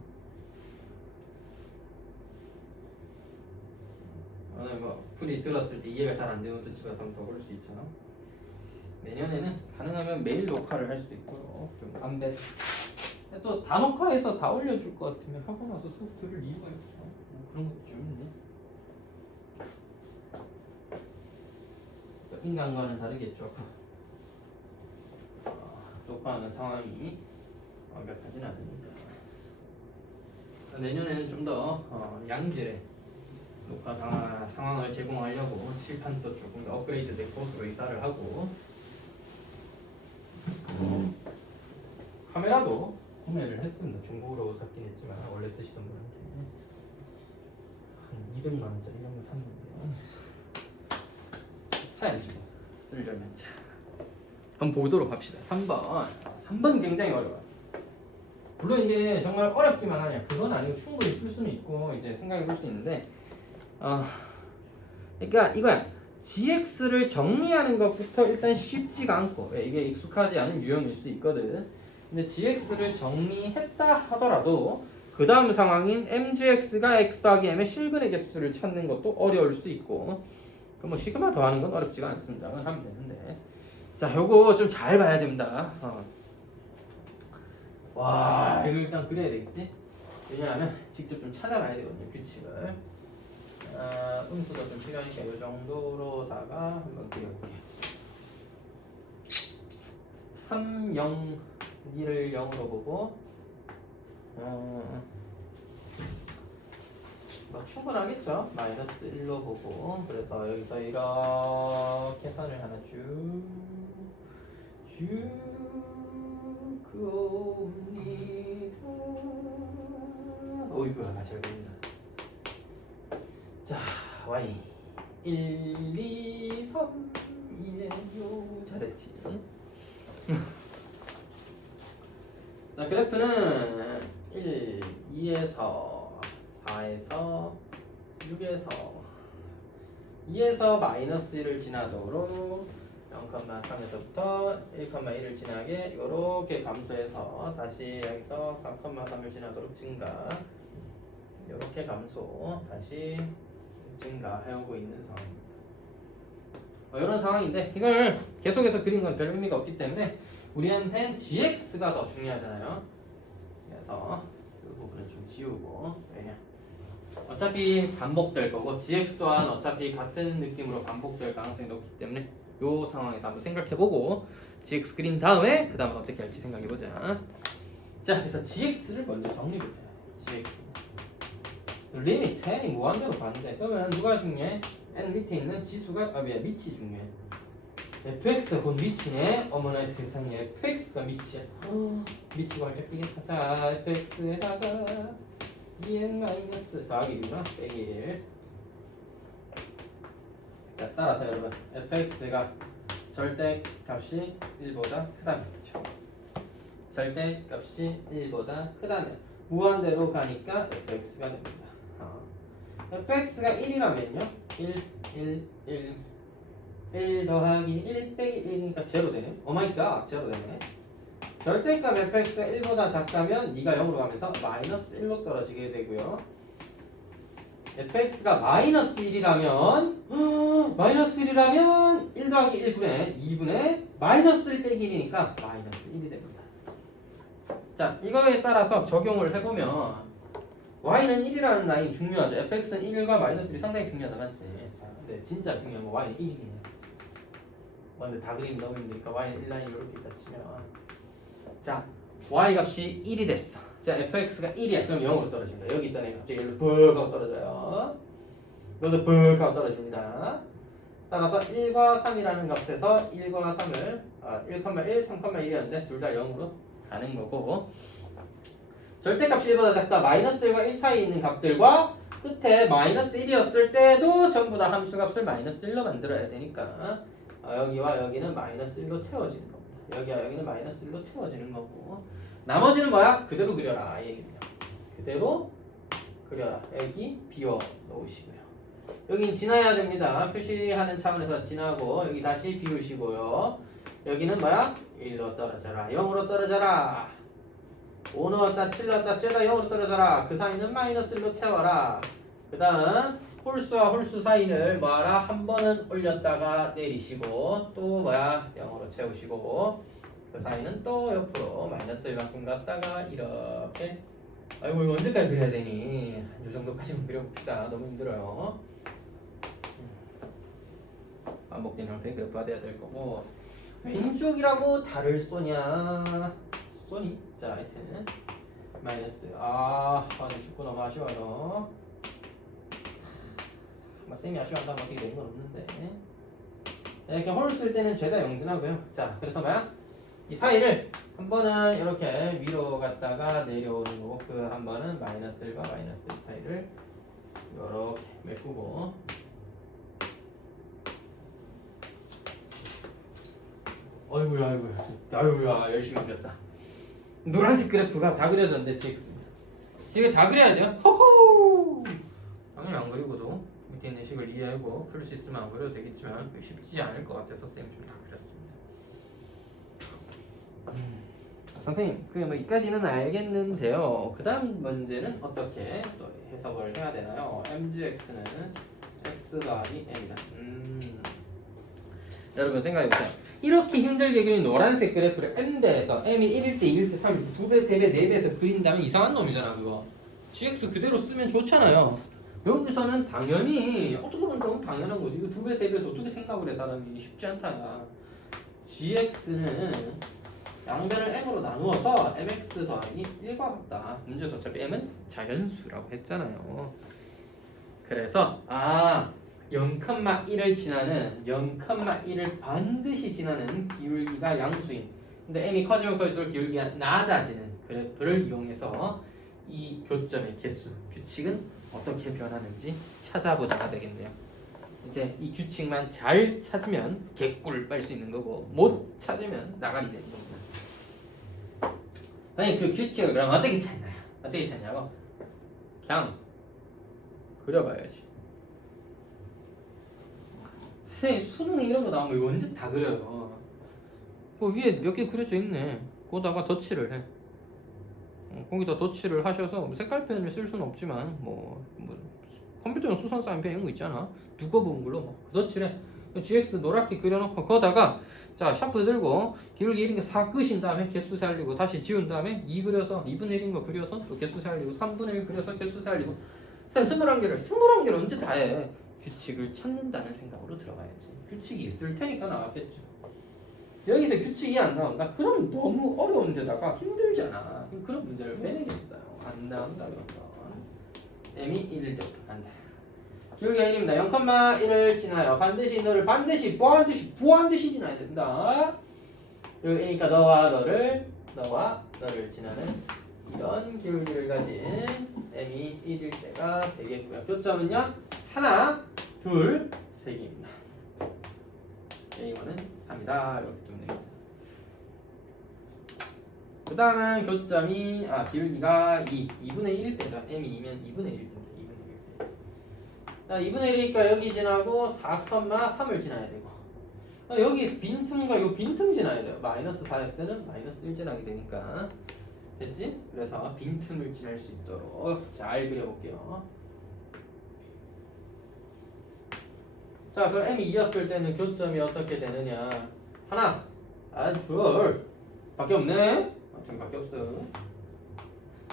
오늘 뭐 풀이 들었을 때 이해가 잘 안 되는 것도 집에서 한번 더 볼 수 있잖아. 내년에는 가능하면 매일 녹화를 할 수 있고요. 좀 안돼. 또 다 녹화해서 다 올려줄 것 같으면 하고 나서 수업 들을 이유가 없어. 뭐 그런 것도 좀 있네. 또 인간과는 다르겠죠. 녹화하는 상황이 완벽하진 않으니까. 내년에는 좀 더 양질의 녹화 상황을 제공하려고 칠판도 조금 더 업그레이드된 코스로 이사를 하고 카메라도 구매를 했습니다. 중고로 샀긴 했지만 원래 쓰시던 분한테 한 200만 원짜리 이런 거 샀는데요. 사야지 뭐 쓰려면. 자, 한번 보도록 합시다. 3번 굉장히 어려워요. 물론 이게 정말 어렵기만 하냐 그건 아니고 충분히 풀 수는 있고 이제 생각해 볼 수 있는데 그러니까 이거야. GX를 정리하는 것부터 일단 쉽지가 않고 이게 익숙하지 않은 유형일 수 있거든. 근데 GX를 정리했다 하더라도 그 다음 상황인 MGX가 X 더하기 M의 실근의 개수를 찾는 것도 어려울 수 있고 뭐 시그마 더하는 건 어렵지가 않습니다. 그건 하면 되는데 자 요거 좀 잘 봐야 됩니다. 와 이거 일단 그려야 되겠지? 왜냐하면 직접 좀 찾아봐야 되거든요 규칙을. 음수도 좀 필요하니까 이 정도로다가 한번 그려볼게요. 3, 0, 2를 0으로 보고 뭐 충분하겠죠? 마이너스 1로 보고 그래서 여기서 이렇게 선을 하나 쭉 그옵니다. 어이구야 잘 보인다. 자 y 1, 2, 3, 2에요 잘했지. 자 그래프는 1, 2에서 4에서 6에서 2에서 마이너스 1을 지나도록 0,3에서부터 1,1을 지나게 이렇게 감소해서 다시 여기서 3,3을 지나도록 증가 이렇게 감소 다시 증가해오고 있는 상황입니다. 이런 상황인데 이걸 계속해서 그린 건 별 의미가 없기 때문에 우리한테는 GX가 더 중요하잖아요. 그래서 이 부분은 좀 지우고 왜냐 어차피 반복될 거고 GX 또한 어차피 같은 느낌으로 반복될 가능성이 높기 때문에 이 상황에서 한번 생각해보고 GX 그린 다음에 그 다음은 어떻게 할지 생각해보자. 자 그래서 GX를 먼저 정리부터 해야 돼. GX 리미트 n이 무한대로 가는데 그러면 누가 중요해? n 밑에 있는 지수가 밑이 중요해. fx 곧 밑이네. 어머나 세상에 fx가 밑이야. 밑이 완전 삐겠다. 자 fx에다가 2n 마이너스 더하기 1이구나 빼기 1. 자 따라서 여러분 fx가 절대값이 1보다 크다면 절대값이 1보다 크다면 무한대로 가니까 fx가 됩니다. fx가 1이라면요 1 더하기 1 빼기 1이니까 제로 되네. 오마이갓 제로 되네. 절대값 fx가 1보다 작다면 2가 0으로 가면서 마이너스 1로 떨어지게 되고요. fx가 마이너스 1이라면 마이너스 1이라면 1 더하기 1분의 2분의 마이너스 1 빼기 1이니까 마이너스 1이 됩니다. 자 이거에 따라서 적용을 해보면 y는 1이라는 라인이 중요하죠. fx는 1과 마이너스 1이 상당히 중요하다 맞지? 자 근데 진짜 중요한 건 y는 1이네요. 근데 다 그리면 너무 힘드니까 y는 1라인 이렇게 있다 치면 자 y 값이 1이 됐어. 자 fx가 1이야. 그럼 0으로 떨어집니다. 여기 있던 애가 갑자기 1로 벌 하고 떨어져요. 여기서 벌 하고 떨어집니다. 따라서 1과 3이라는 값에서 1과 3을 1,1, 3,1이었는데 둘 다 0으로 가는 거고 절대값이 1보다 작다 마이너스 1과 1 사이에 있는 값들과 끝에 마이너스 1이었을 때도 전부 다 함수값을 마이너스 1로 만들어야 되니까 여기와 여기는 마이너스 1로 채워지는 겁니다. 여기와 여기는 마이너스 1로 채워지는 거고 나머지는 뭐야? 그대로 그려라 이 얘기입니다. 그대로 그려라. 여기 비워 놓으시고요. 여긴 지나야 됩니다. 표시하는 차원에서 지나고 여기 다시 비우시고요. 여기는 뭐야? 1로 떨어져라. 0으로 떨어져라. 5 넣었다 7 넣었다 쟤다 0으로 떨어져라. 그 사이는 마이너스 1로 채워라. 그 다음 홀수와 홀수 사이를 뭐하라? 한 번은 올렸다가 내리시고 또 뭐야? 0으로 채우시고 그 사이는 또 옆으로 마이너스 1만큼 갔다가 이렇게. 아이고 이거 언제까지 그려야 되니? 이 정도까지만 그려봅시다. 너무 힘들어요. 반복된 형태의 그래프가 돼야 될 거고 왼쪽이라고 달을 쏘냐? 쏘니? 자 하여튼 마이너스 오늘 축구 너무 아쉬워요. 쌤이 아쉬워한다면 어떻게 되는 건 없는데. 자, 이렇게 홀을 쓸 때는 죄다 영진하고요. 자 그래서 뭐야? 이 사이를 한 번은 이렇게 위로 갔다가 내려오는 거고 그 한 번은 마이너스 1과 마이너스 1 사이를 이렇게 메꾸고 아이고야 열심히 그렸다. 노란색 그래프가 다 그려졌는데 지금 다 그려야죠. 호호 당연히 안 그리고도 밑에 있는 식을 이해하고 풀 수 있으면 안 그려도 되겠지만 쉽지 않을 것 같아서 쌤이 좀 다 그렸습니다. 선생님 뭐 이까지는 알겠는데요. 그 다음 문제는 어떻게 또 해석을 해야 되나요? mgx는 x 더하기 m이다. 여러분 생각해보세요. 이렇게 힘들게 그린 노란색 그래프를 m대에서 m이 1일 때 2일 때 3일 때 2배, 3배, 4배에서 그린다면 이상한 놈이잖아 그거. gx 그대로 쓰면 좋잖아요. 여기서는 당연히 어떻게 보면 너무 당연한 거지. 이거 2배, 3배에서 어떻게 생각을 해 사람이. 쉽지 않다. gx는 양변을 m으로 나누어서 mx 더하기 1과 같다. 문제에서 어차피 m은 자연수라고 했잖아요. 그래서 0,1을 지나는 0,1을 반드시 지나는 기울기가 양수인 근데 m이 커지면 커질수록 기울기가 낮아지는 그래프를 이용해서 이 교점의 개수 규칙은 어떻게 변하는지 찾아보자가 되겠네요. 이제 이 규칙만 잘 찾으면 개꿀을 빨 수 있는 거고 못 찾으면 나가리 되는 겁니다. 아니 그 규칙을 그럼 어떻게 찾나요? 어떻게 찾냐고? 그냥 그려봐야지. 선생님 수능에 이런 거 나오면 이거 언제 다 그려요. 그 위에 몇 개 그려져 있네. 거기다가 덧칠을 해. 거기다 덧칠을 하셔서 색깔펜을 쓸 수는 없지만 뭐 컴퓨터는 수선 사인펜 이런 거 있잖아. 두꺼운 걸로 덧칠해. gx 노랗게 그려놓고 거기다가 자 샤프 들고 기울기 1인 거 4 끄신 다음에 개수 살리고 다시 지운 다음에 2 그려서 2분의 1인 거 그려서 또 개수 살리고 3분의 1 그려서 개수 살리고 21개를 언제 다 해. 규칙을 찾는다는 생각으로 들어가야지. 규칙이 있을 테니까 나왔겠죠. 여기서 규칙이 안 나온다? 그럼 너무 어려운 데다가 힘들잖아. 그런 문제를 왜 내겠어요? 안 나온다 그런 건. m이 1을 대표한다. 기울기가 1입니다. 0,1을 지나요. 반드시 너를 부한듯이 지나야 된다. 그리고 A니까 너와 너를 지나는 이런 기울기를 가진 m이 1일 때가 되겠고요. 교점은요. 하나, 둘, 세 개입니다. A1은 3이다. 이렇게 두면 되겠죠. 그 다음은 교점이 기울기가 2분의 1일 때죠. m이 2면 2분의 1일 때. 2분의 1이니까 여기 지나고 4,3을 지나야 되고 여기 빈틈과 요 빈틈 지나야 돼요. 마이너스 4였을 때는 마이너스 1 지나게 되니까 됐지? 그래서 빈틈을 지날 수 있도록 잘 그려볼게요. 자 그럼 m이 2였을 때는 교점이 어떻게 되느냐. 하나, 둘 밖에 없네. 지금 밖에 없어.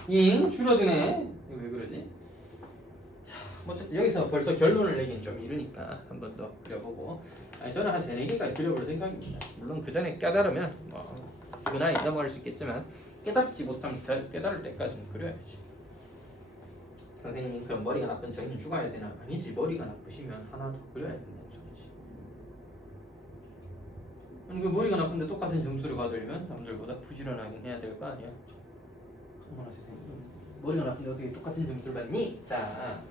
줄어드네. 이거 왜 그러지? 어쨌든 여기서 벌써 결론을 내긴 좀 이르니까 한 번 더 그려보고 저는 한 3-4개까지 그려볼 생각입니다. 물론 그 전에 깨달으면 스근하게 넘어갈 수 있겠지만 깨닫지 못하면 깨달을 때까지는 그려야지. 선생님 그럼 머리가 나쁜 저희는 죽어야 되나? 아니지. 머리가 나쁘시면 하나 더 그려야 된다는 소리지. 아니 그 머리가 나쁜데 똑같은 점수를 받으려면 남들보다 부지런하게 해야 될 거 아니야. 어머나 세상에. 머리가 나쁜데 어떻게 똑같은 점수를 받니? 자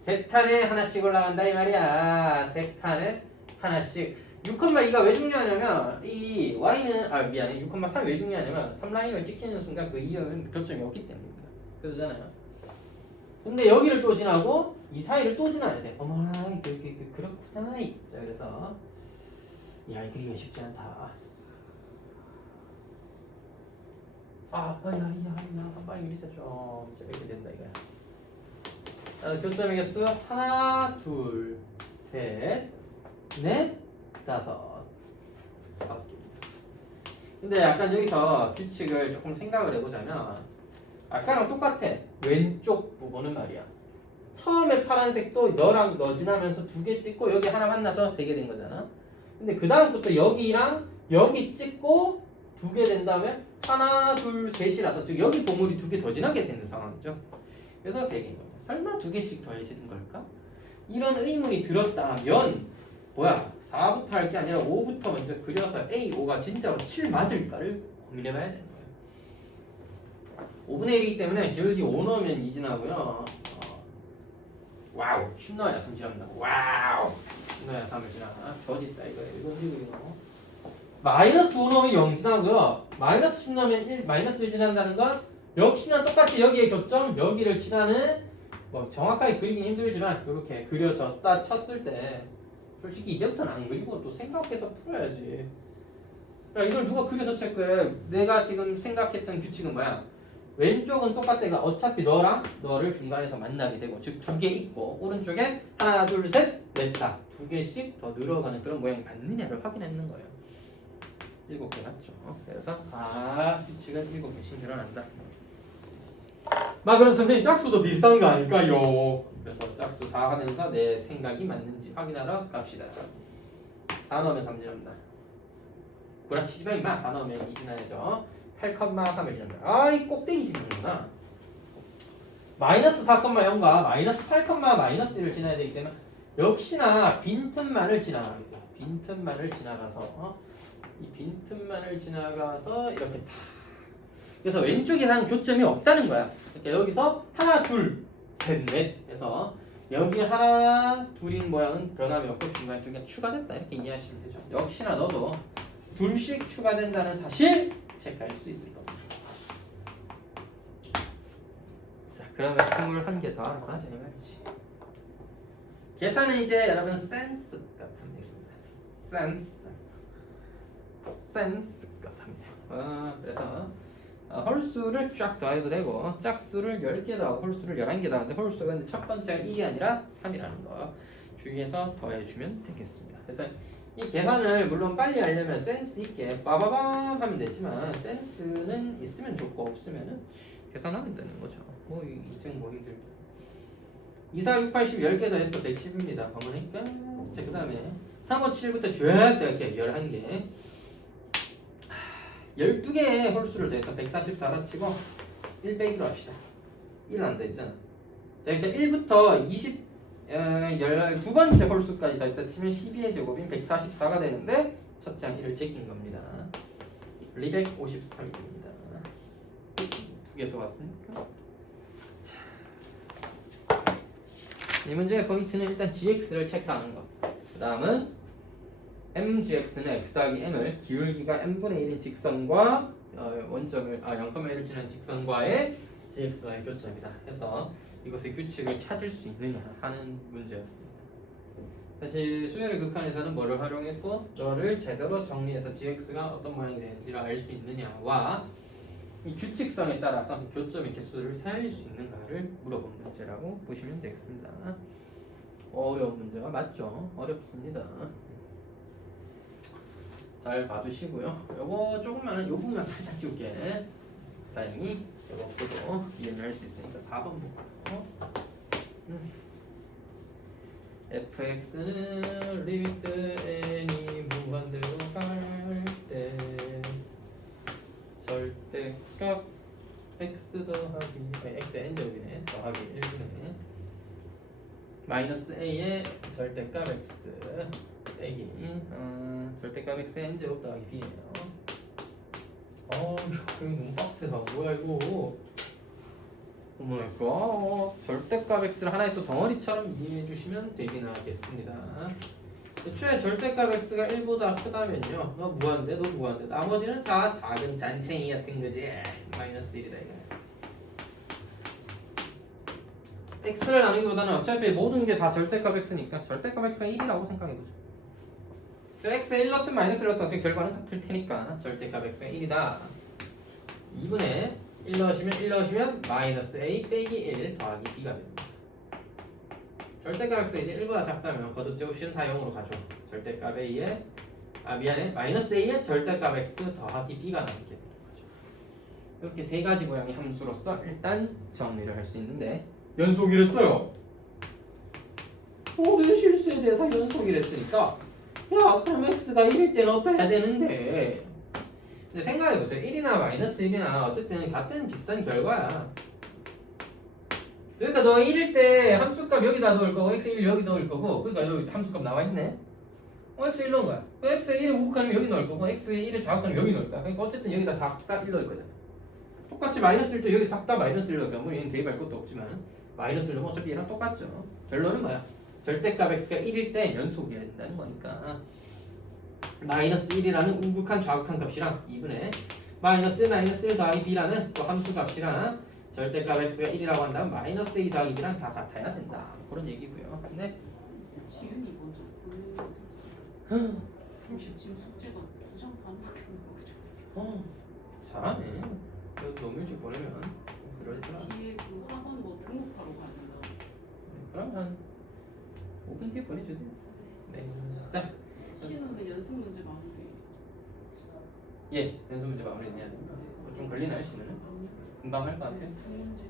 세 칸에 하나씩 올라간다 이 말이야. 세 칸에 하나씩. 6,2가 왜 중요하냐면 이 y는 6,3이 왜 중요하냐면 3라인을 찍히는 순간 그 2은 교점이 없기 때문입니다. 그러잖아요. 근데 여기를 또 지나고 이 사이를 또 지나야 돼. 어머나 그렇구나. 자, 그래서 야, 이 그리기가 쉽지 않다. 빨리 미세죠. 이렇게 된다 이거야. 교점의 개수 하나, 둘, 셋, 넷, 다섯. 5개입니다. 근데 약간 여기서 규칙을 조금 생각을 해보자면 아까랑 똑같아. 왼쪽 부분은 말이야. 처음에 파란색도 너랑 너 지나면서 2개 찍고 여기 하나 만나서 3개 된 거잖아. 근데 그 다음부터 여기랑 여기 찍고 2개 된 다음에 하나, 둘, 셋이라서 즉 여기 보물이 2개 더 지나게 되는 상황이죠. 그래서 3개인 거예요. 설마 2개씩 더해지는 걸까? 이런 의문이 들었다면 뭐야? 4부터 할 게 아니라 5부터 먼저 그려서 A, 5가 진짜로 7 맞을까를 고민해봐야 되는 거예요. 5분의 1이기 때문에 기울기 5 넣으면 2 지나고요. 와우, 10 넣어야 3 지납니다. 와우, 10 넣어야 3을 지나. 저짓다 이거. 마이너스 5 넣으면 0 지나고요. 마이너스 10 넣으면 1, 마이너스 1 지난다는 건 역시나 똑같이 여기에 교점, 여기를 지나는 뭐 정확하게 그리긴 힘들지만 이렇게 그려졌다 쳤을 때 솔직히 이제부터는 안 그리고 또 생각해서 풀어야지. 야, 이걸 누가 그려서 체크해? 내가 지금 생각했던 규칙은 뭐야? 왼쪽은 똑같아. 그러니까 어차피 너랑 너를 중간에서 만나게 되고 즉 2개 있고 오른쪽에 하나, 둘, 셋, 넷, 다 2개씩 더 늘어가는 그런 모양이 맞느냐를 확인하는 거예요. 7개 맞죠? 그래서 규칙은 7개씩 늘어난다. 그럼 선생님 짝수도 비슷한 거 아닐까요? 그래서 짝수 4가 되면서 내 생각이 맞는지 확인하러 갑시다. 4 넣으면 3 지납니다. 구라치지 마 임마. 4 넣으면 2 지나야죠. 8,3을 지납니다. 이 꼭대기 지나는구나. 마이너스 4,0과 마이너스 8, 마이너스 1을 지나야 되기 때문에 역시나 빈틈만을 지나갑니다. 빈틈만을 지나가서 이 빈틈만을 지나가서 이렇게 다. 그래서 왼쪽에서는 교점이 없다는 거야. 그러니까 여기서 하나, 둘, 셋, 넷 해서 여기 하나, 둘인 모양은 변함이 없고 중간에 2개가 추가됐다 이렇게 이해하시면 되죠. 역시나 너도 둘씩 추가된다는 사실 체크할 수 있을 겁니다. 자, 그러면 21개 더 하는 거죠 이 말이지. 계산은 이제 여러분 센스가 됩니다. 센스가 됩니다. 그래서 홀수를 쫙 더해도 되고 짝수를 10개 더하고 홀수를 11개 더하는데 홀수가 근데 첫 번째가 2가 아니라 3이라는 거 주의해서 더해주면 되겠습니다. 그래서 이 계산을 물론 빨리 하려면 센스 있게 빠바밤 하면 되지만 센스는 있으면 좋고 없으면 계산하면 되는 거죠. 이쯤 뭐 힘들다. 2, 4, 6, 8, 10 10개 더해서 110입니다. 그러니까 자, 그 다음에 3, 5, 7부터 쭉 이렇게 11개 12개의 홀수를 더해서 144다 치고 1 빼기로 합시다. 1 안 돼 있잖아. 자, 그러니까 1부터 12번째 홀수까지 다 있다 치면 12의 제곱인 144가 되는데 첫째 한 1을 제낀 겁니다. 253이 됩니다. 2개에서 왔으니까. 이 문제의 포인트는 일단 gx를 체크하는 것. 그 다음은 mgx는 x 더하기 m을 기울기가 m분의 1인 직선과 원점을 0,1을 지난 직선과의 gx와의 교점이다 해서 이것의 규칙을 찾을 수 있느냐 하는 문제였습니다. 사실 수열의 극한에서는 뭐를 활용했고 너를 제대로 정리해서 gx가 어떤 모양이 되는지를 알 수 있느냐와 이 규칙성에 따라서 교점의 개수를 세일 수 있는가를 물어본 문제라고 보시면 되겠습니다. 어려운 문제가 맞죠? 어렵습니다. 잘 봐두시고요. 요거 조금만 요 부분만 살짝 띄울게. 다행히 요거 보고 이해를 할 수 있으니까 4번 볼까요? fx는 리미트 n이 무한대로 갈 때 절대값 x 더하기 x n제곱이네 더하기 1분의 마이너스 a의 절대값 x 빼기 절대값 x n제곱 더하기 b네요. 이거 너무 빡세다. 뭐야 이거. 어머니까 절대값 x를 하나의 또 덩어리처럼 이해해 주시면 되긴 하겠습니다. 애초에 절대값 x가 1보다 크다면요 너 무한대 너 무한대 나머지는 다 작은 잔챙이 같은 거지. 마이너스 1이다 이거. x를 나누기보다는 어차피 모든 게 다 절대값 x니까 절대값 x가 1이라고 생각해보자. x에 1 넣든 마이너스 1 넣든 어차피 결과는 같을 테니까 절대값 x가 1이다. 2분의 1 넣으시면 마이너스 a 빼기 1 더하기 b가 됩니다. 절대값 x가 이제 1보다 작다면 거듭 제곱식은 다 0으로 가죠. 절대값 a에 마이너스 a의 절대값 x 더하기 b가 나오게 되는 거죠. 이렇게 세 가지 모양의 함수로서 일단 정리를 할 수 있는데 연속이랬어요. 모든 실수에 대해서 연속이랬으니까 야 그럼 x가 1일 때는 어떠해야 되는데, 근데 생각해보세요. 1이나 마이너스 1이나 어쨌든 같은 비슷한 결과야. 그러니까 너 1일 때 함수값 여기다 넣을 거고 x1 여기 넣을 거고, 그러니까 여기 함수값 나와있네. x1 넣은 거야. x의 1을 우극하면 여기 넣을 거고 x의 1을 좌극하면 여기 넣을 거야. 그러니까 어쨌든 여기다 싹 다 1 넣을 거잖아. 똑같이 마이너스 1도 여기 싹 다 마이너스 1 넣을 거야. 뭐 얘는 대입할 것도 없지만 마이너스 1 넣으면 어차피 얘랑 똑같죠. 결론은 뭐야? 절대값 x가 1일 때 연속이어야 된다는 거니까 마이너스 1이라는 우극한 좌극한 값이랑 2분의 마이너스 1 더하기 b라는 또 함수 값이랑 절대값 x가 1이라고 한다면 마이너스 2 더하기 b랑 다 같아야 된다. 그런 얘기고요. 근데 지윤이 먼저 보내는 지금 숙제가 2장 반밖에 안 나가지고 잘하네. 그래도 너무 일찍 보내면 그러더라. 뒤에 그 학원 뭐 등록하러 가야 된다. 그럼 한 5분 뒤에 보내주세요. 네. 자, 시우는 연습 문제 마무리. 예, 연습 문제 마무리해야 됩니다. 좀 걸리나요, 시는? 아니요. 금방 할 것 같아요. 두 문제.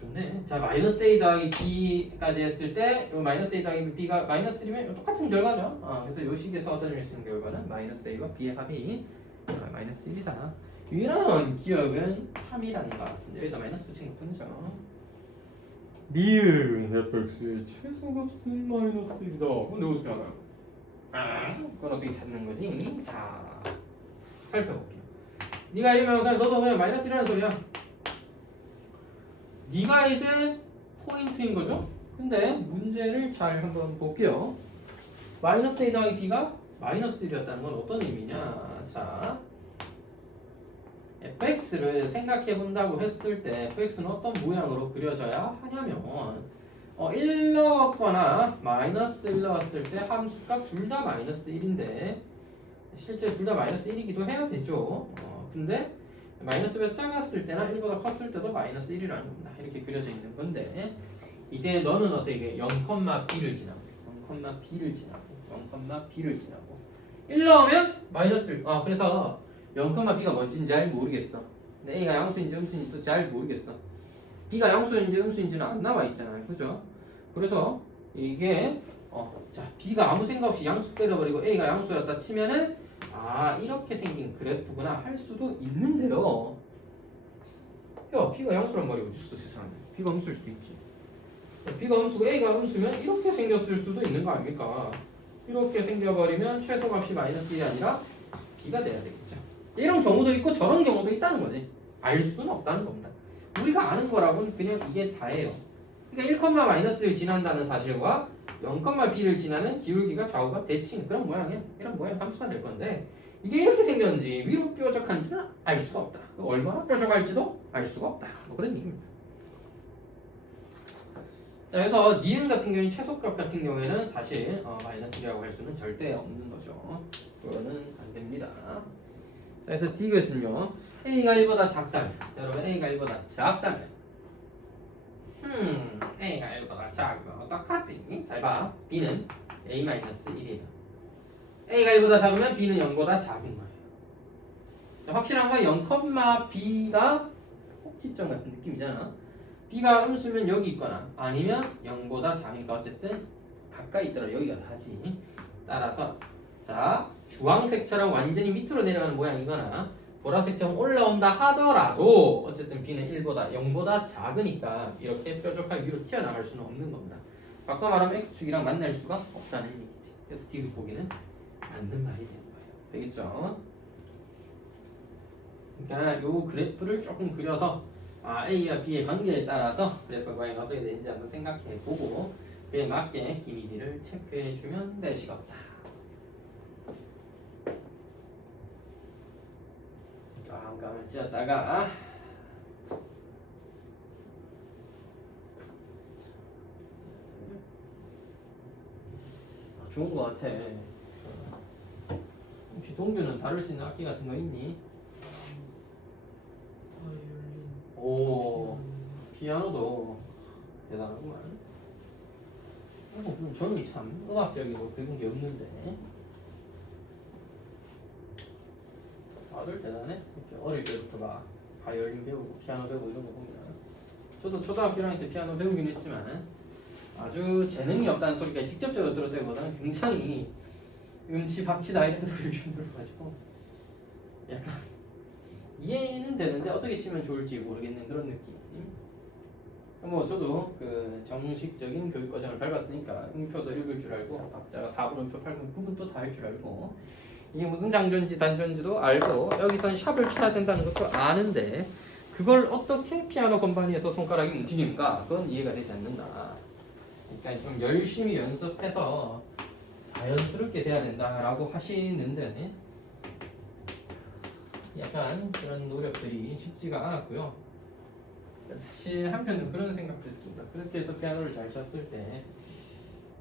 좋네. 자, 마이너스 a 더하기 b까지 했을 때, 이 마이너스 a 더하기 b가 마이너스 1이면 똑같은 결과죠. 그래서 이 식에서 얻어낼 수 있는 결과는 마이너스 a와 b의 합이 마이너스 1이다. 이런 기억은 3이라는 거 같은데 여기다 마이너스 붙인 것 뿐이죠. 니은 fx의 최소값은 마이너스 1이다. 근데 어떻게 알아요? 그건 어떻게 찾는 거지? 자, 살펴볼게요. 네가 이러면 그냥 너도 그냥 마이너스 1이라는 소리야. 네가 이제 포인트인 거죠? 근데 문제를 잘 한번 볼게요. 마이너스 a 더하기 b가 마이너스 1이었다는 건 어떤 의미냐? 자, fx를 생각해 본다고 했을 때 fx는 어떤 모양으로 그려져야 하냐면 1 넣었거나 마이너스 1 넣었을 때 함수값 둘 다 마이너스 1인데 실제 둘 다 마이너스 1이기도 해야 되죠. 근데 마이너스 몇 작았을 때나 1보다 컸을 때도 마이너스 1이라는 겁니다. 이렇게 그려져 있는 건데 이제 너는 어떻게 0,b를 지나고 0,b를 지나고 1 넣으면 마이너스 1. 그래서 0,b가 뭔지는 잘 모르겠어. 근데 a가 양수인지 음수인지 또 잘 모르겠어. b가 양수인지 음수인지는 안 나와 있잖아요. 그죠? 그래서 이게 자 b가 아무 생각 없이 양수 때려버리고 a가 양수였다 치면은 이렇게 생긴 그래프구나 할 수도 있는데요. 야 b가 양수란 말이 어딨어 세상에. b가 음수일 수도 있지. b가 음수고 a가 음수면 이렇게 생겼을 수도 있는 거 아닙니까? 이렇게 생겨버리면 최소값이 마이너스 1이 아니라 b가 돼야 되겠죠. 이런 경우도 있고 저런 경우도 있다는 거지. 알 수는 없다는 겁니다. 우리가 아는 거라고는 그냥 이게 다예요. 그러니까 1, 마이너스를 지난다는 사실과 0,b를 지나는 기울기가 좌우가 대칭 그런 모양이야. 이런 모양 함수가 될 건데 이게 이렇게 생겼는지 위로 뾰족한지는 알 수가 없다. 얼마나 뾰족할지도 알 수가 없다. 뭐 그런 얘기입니다. 자, 그래서 니은 같은 경우는 최소값 같은 경우에는 사실 마이너스라고 할 수는 절대 없는 거죠. 그거는 안 됩니다. 자, 그래서 디귿은요 a가 1보다 작다면 여러분 a가 1보다 작다면 a가 1보다 작으면 어떡하지? 잘 봐. b는 a-1이에요. a가 1보다 작으면 b는 0보다 작은 거예요. 자, 확실한 건 0,b가 꼭지점 같은 느낌이잖아. b가 음수면 여기 있거나 아니면 0보다 작으니까 어쨌든 가까이 있더라 여기가 다지. 따라서 자 주황색처럼 완전히 밑으로 내려가는 모양이거나 보라색처럼 올라온다 하더라도 어쨌든 b는 0보다 작으니까 이렇게 뾰족하게 위로 튀어나갈 수는 없는 겁니다. 바꿔 말하면 x축이랑 만날 수가 없다는 얘기지. 그래서 디귿 보기는 맞는 말이 되는 거예요. 되겠죠? 그러니까 요 그래프를 조금 그려서 A와 B의 관계에 따라서 그래프 과연 어떻게 되는지 한번 생각해 보고 그에 맞게 기미디를 체크해 주면 되시겠다. 깜깜을 찢었다가 좋은 거 같아. 혹시 동규는 다룰 수 있는 악기 같은 거 있니? 바이올린. 오, 피아노도 대단하구만. 그럼 저는 참 음악적이고 그런 게 없는데. 다들 대단해. 이렇게 어릴 때부터 막 바이올린 배우고 피아노 배우고 이런 거 보면. 저도 초등학교 1학년 때 피아노 배우긴 했지만 아주 재능이 없다는 소리가 직접적으로 들을 때보다는 굉장히 음치 박치 다 했던 소리를 좀 들어가지고 약간 이해는 되는데 어떻게 치면 좋을지 모르겠는 그런 느낌. 뭐 저도 그 정식적인 교육 과정을 밟았으니까 음표도 읽을 줄 알고 박자가 4분, 음표, 8분, 9분도 다 할 줄 알고 이게 무슨 장조인지 단조인지도 알고 여기선 샵을 쳐야 된다는 것도 아는데 그걸 어떻게 피아노 건반위에서 손가락이 움직이는가 그건 이해가 되지 않는다. 그러니까 좀 열심히 연습해서 자연스럽게 돼야 된다라고 하시는데 약간 그런 노력들이 쉽지가 않았고요. 사실 한편으로 그런 생각도 했습니다. 그렇게 해서 피아노를 잘 쳤을 때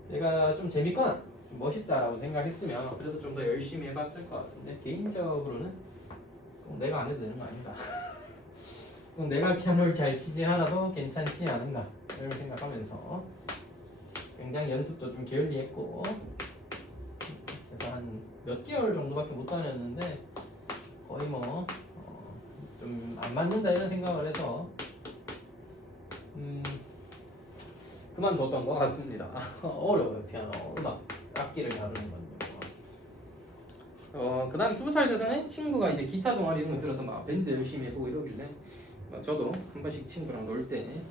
내가 좀 재밌거나 좀 멋있다라고 생각했으면 그래도 좀 더 열심히 해봤을 것 같은데 개인적으로는 꼭 내가 안 해도 되는 거 아닌가. 꼭 내가 피아노를 잘 치지 않아도 괜찮지 않은가 이런 생각하면서 굉장히 연습도 좀 게을리했고 그래서 한 몇 개월 정도밖에 못 다녔는데 거의 뭐 좀 안 맞는다 이런 생각을 해서 그만뒀던 것 같습니다. 어려워요 피아노 음악 악기를 다루는 건요. 그다음 20살 돼서는 친구가 이제 기타 동아리 이런 거 들어서 막 밴드 열심히 해보고 이러길래 저도 한 번씩 친구랑 놀 때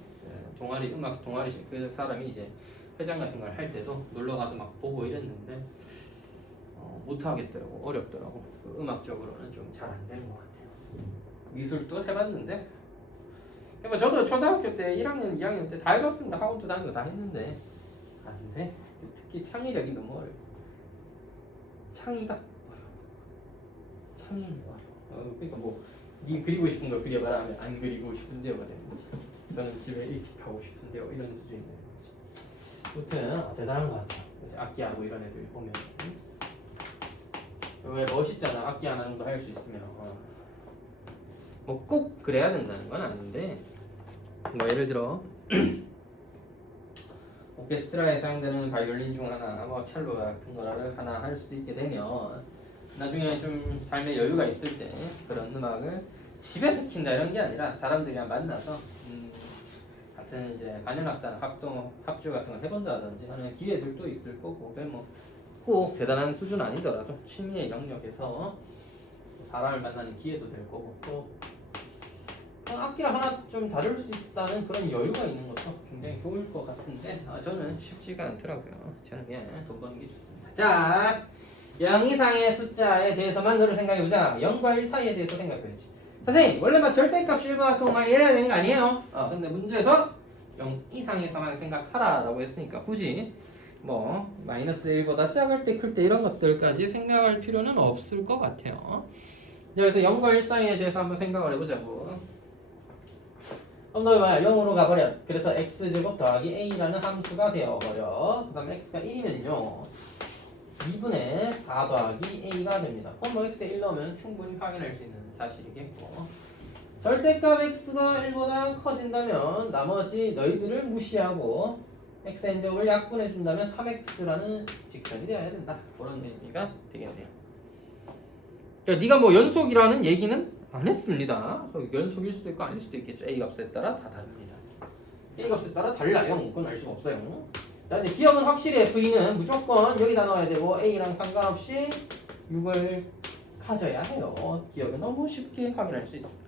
동아리 음악 동아리 그 사람이 이제 회장 같은 걸 할 때도 놀러 가서 막 보고 이랬는데 못 하겠더라고. 어렵더라고. 그 음악적으로는 좀 잘 안 되는 것 같아요. 미술도 해봤는데 뭐 저도 초등학교 때 1학년, 2학년 때 다 해봤습니다. 학원도 다니고 다 했는데 안 돼. 특히 창의력이 너무 어려워. 창의가 어려워. 창의 어려워. 그러니까 네 그리고 싶은 걸 그려봐라 하면 안 그리고 싶은데요가 되는 거지. 저는 집에 일찍 가고 싶은데요 이런 수준이 되는 거지. 아무튼 대단한 것 같아요. 그래서 악기하고 이런 애들 보면 왜 멋있잖아. 악기 하나 정도 할 수 있으면 뭐 꼭 그래야 된다는 건 아닌데 뭐 예를 들어 오케스트라에 사용되는 바이올린 중 하나, 뭐 첼로 같은 거를 하나 할 수 있게 되면 나중에 좀 삶의 여유가 있을 때 그런 음악을 집에서 킨다 이런 게 아니라 사람들이랑 만나서 같은 이제 관현악단 합동 합주 같은 걸 해본다든지 하는 기회들도 있을 거고 꼭 대단한 수준 아니더라도 취미의 영역에서 사람을 만나는 기회도 될 거고 또 악기를 하나 좀 다룰 수 있다는 그런 여유가 있는 것도 굉장히 좋을 것 같은데 저는 쉽지가 않더라고요. 저는 그냥 돈 버는 게 좋습니다. 자, 0 이상의 숫자에 대해서만 너를 생각해보자. 0과 1 사이에 대해서 생각해야지. 선생님 원래 막 절대값 실버하고 막 이래야 되는 거 아니에요? 근데 문제에서 0 이상에서만 생각하라 라고 했으니까 굳이 뭐 마이너스 1보다 작을 때 클 때 이런 것들까지 생각할 필요는 없을 것 같아요. 그래서 0과 1 사이에 대해서 한번 생각을 해보자고. 너 뭐야 0으로 가버려. 그래서 x제곱 더하기 a라는 함수가 되어버려. 그 다음에 x가 1이면요 2분의 4 더하기 a가 됩니다. 그럼 뭐 x에 1 넣으면 충분히 확인할 수 있는 사실이겠고 절대값 x가 1보다 커진다면 나머지 너희들을 무시하고 xn제곱을 약분해준다면 3x라는 직선이 되어야 된다. 그런 의미가 되겠네요. 그러니까 네가 뭐 연속이라는 얘기는 안 했습니다. 연속일 수도 있고 아닐 수도 있겠죠. A 값에 따라 다 다릅니다. A 값에 따라 달라요. 그건 알 수가 없어요. 자, 근데 기억은 확실히 V는 무조건 여기다 넣어야 되고 A랑 상관없이 6을 가져야 해요. 기억은 너무 쉽게 확인할 수 있습니다.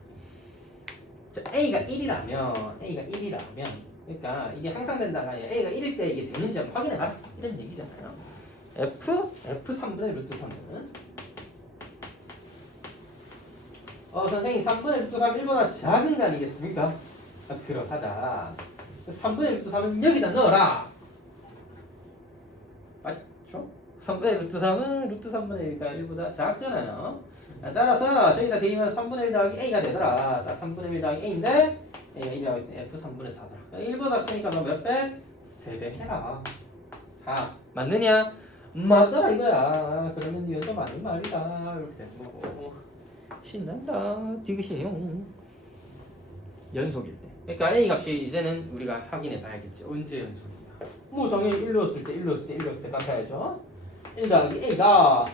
자, A가 1이라면 그러니까 이게 항상 된다가 아니라 A가 1일 때 이게 되는지 한번 확인해라. 이런 얘기잖아요. F3분의 루트 3은 선생님 3분의 루트 3 1보다 작은 거 아니겠습니까? 그러하다. 3분의 루트 3은 여기다 넣어라. 맞죠? 3분의 루트 3은 루트 3분의 1가 1보다 작잖아요. 따라서 저기다 대입하면 3분의 1 더하기 a가 되더라. 딱 3분의 1 더하기 a인데 a가 1이라고 있으니 f 3분의 4더라. 1보다 크니까 너 몇 배? 3배 해라. 4. 맞느냐? 맞더라 이거야. 그러면 네 연속 아닌 말이다. 이렇게 되는 거고. 신난다. 디귿이요. 연속일 때. 그러니까 A 값이 이제는 우리가 확인해 봐야겠지. 언제 연속이야. 뭐 당연히 1 넣었을 때, 1 넣었을 때, 1 넣었을 때 갚아야죠. 1 더하기 A가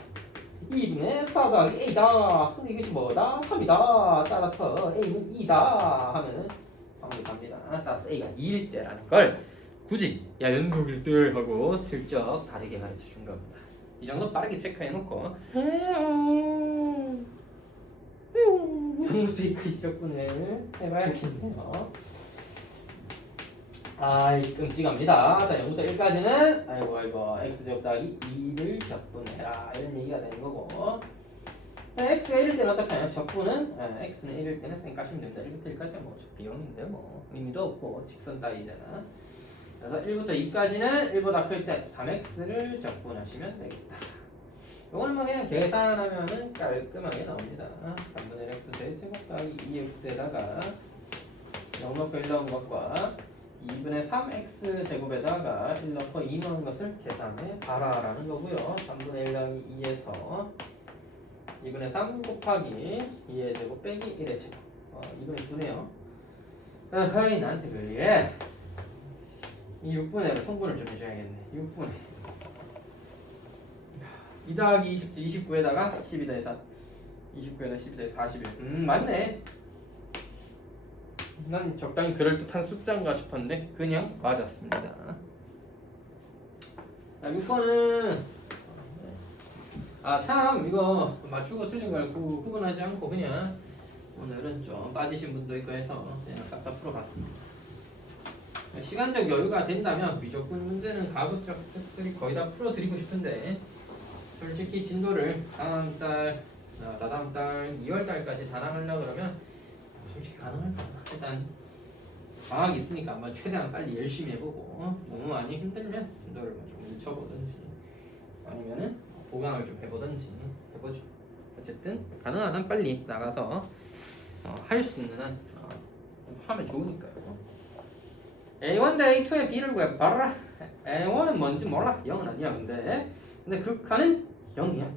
2분의 4 더하기 A다. 근데 이것이 뭐다? 3이다. 따라서 A는 2다 하면은 성립 갑니다. 따라서 A가 2일 때라는 걸 굳이 야 연속일 때 하고 슬쩍 다르게 가르쳐 준 겁니다. 이 정도 빠르게 체크해 놓고 연속이 그 지적분을 해봐야겠네요. 아이 끔찍합니다. 자 0부터 1까지는 아이고 x제곱 더하기 2를 적분해라 이런 얘기가 되는 거고 x가 1일 때는 어떻게 하냐 적분은 x는 1일 때는 쌩 까시면 됩니다. 1부터 1까지는 뭐 비용인데 뭐 의미도 없고 직선 따위잖아. 그래서 1부터 2까지는 1보다 클 때 3x를 적분하시면 되겠다. 이걸 뭐 그냥 계산하면은 깔끔하게 나옵니다. 3분의 x 제곱 더하기 2x에다가 0 넣고 1 넣은 것과 2분의 3x 제곱에다가 1 넣고 2 넣은 것을 계산해 봐라라는 거고요. 3분의 1 더하기 2에서 2분의 3 곱하기 2의 제곱 빼기 1의 제곱 2분의 9네요. 어허이 나한테 그래. 이 6분의 1을 통분을 좀 해줘야겠네. 6분의 2 더하기 20, 29에다가 12 더해서 29에다 12 더해서 41 맞네. 난 적당히 그럴듯한 숫자인가 싶었는데 그냥 맞았습니다. 자, 6번은 참 이거 맞추고 틀린 걸 구분하지 않고 그냥 오늘은 좀 빠지신 분도 있고 해서 그냥 싹 다 풀어봤습니다. 시간적 여유가 된다면 미적분 문제는 가급적 스태프들이 거의 다 풀어드리고 싶은데 솔직히 진도를 다다음 달 2월 달까지 단항하려고 그러면 솔직히 가능할까? 일단 방학이 있으니까 한번 최대한 빨리 열심히 해보고 너무 많이 힘들면 진도를 좀 늦춰보든지 아니면은 보강을 좀 해보든지 해보죠. 어쨌든 가능하다면 빨리 나가서 할 수 있는 한 하면 좋으니까요. A1 대 A2의 B를 구해봐라. A1은 뭔지 몰라. 0은 아니야. 근데 극한은 0이야.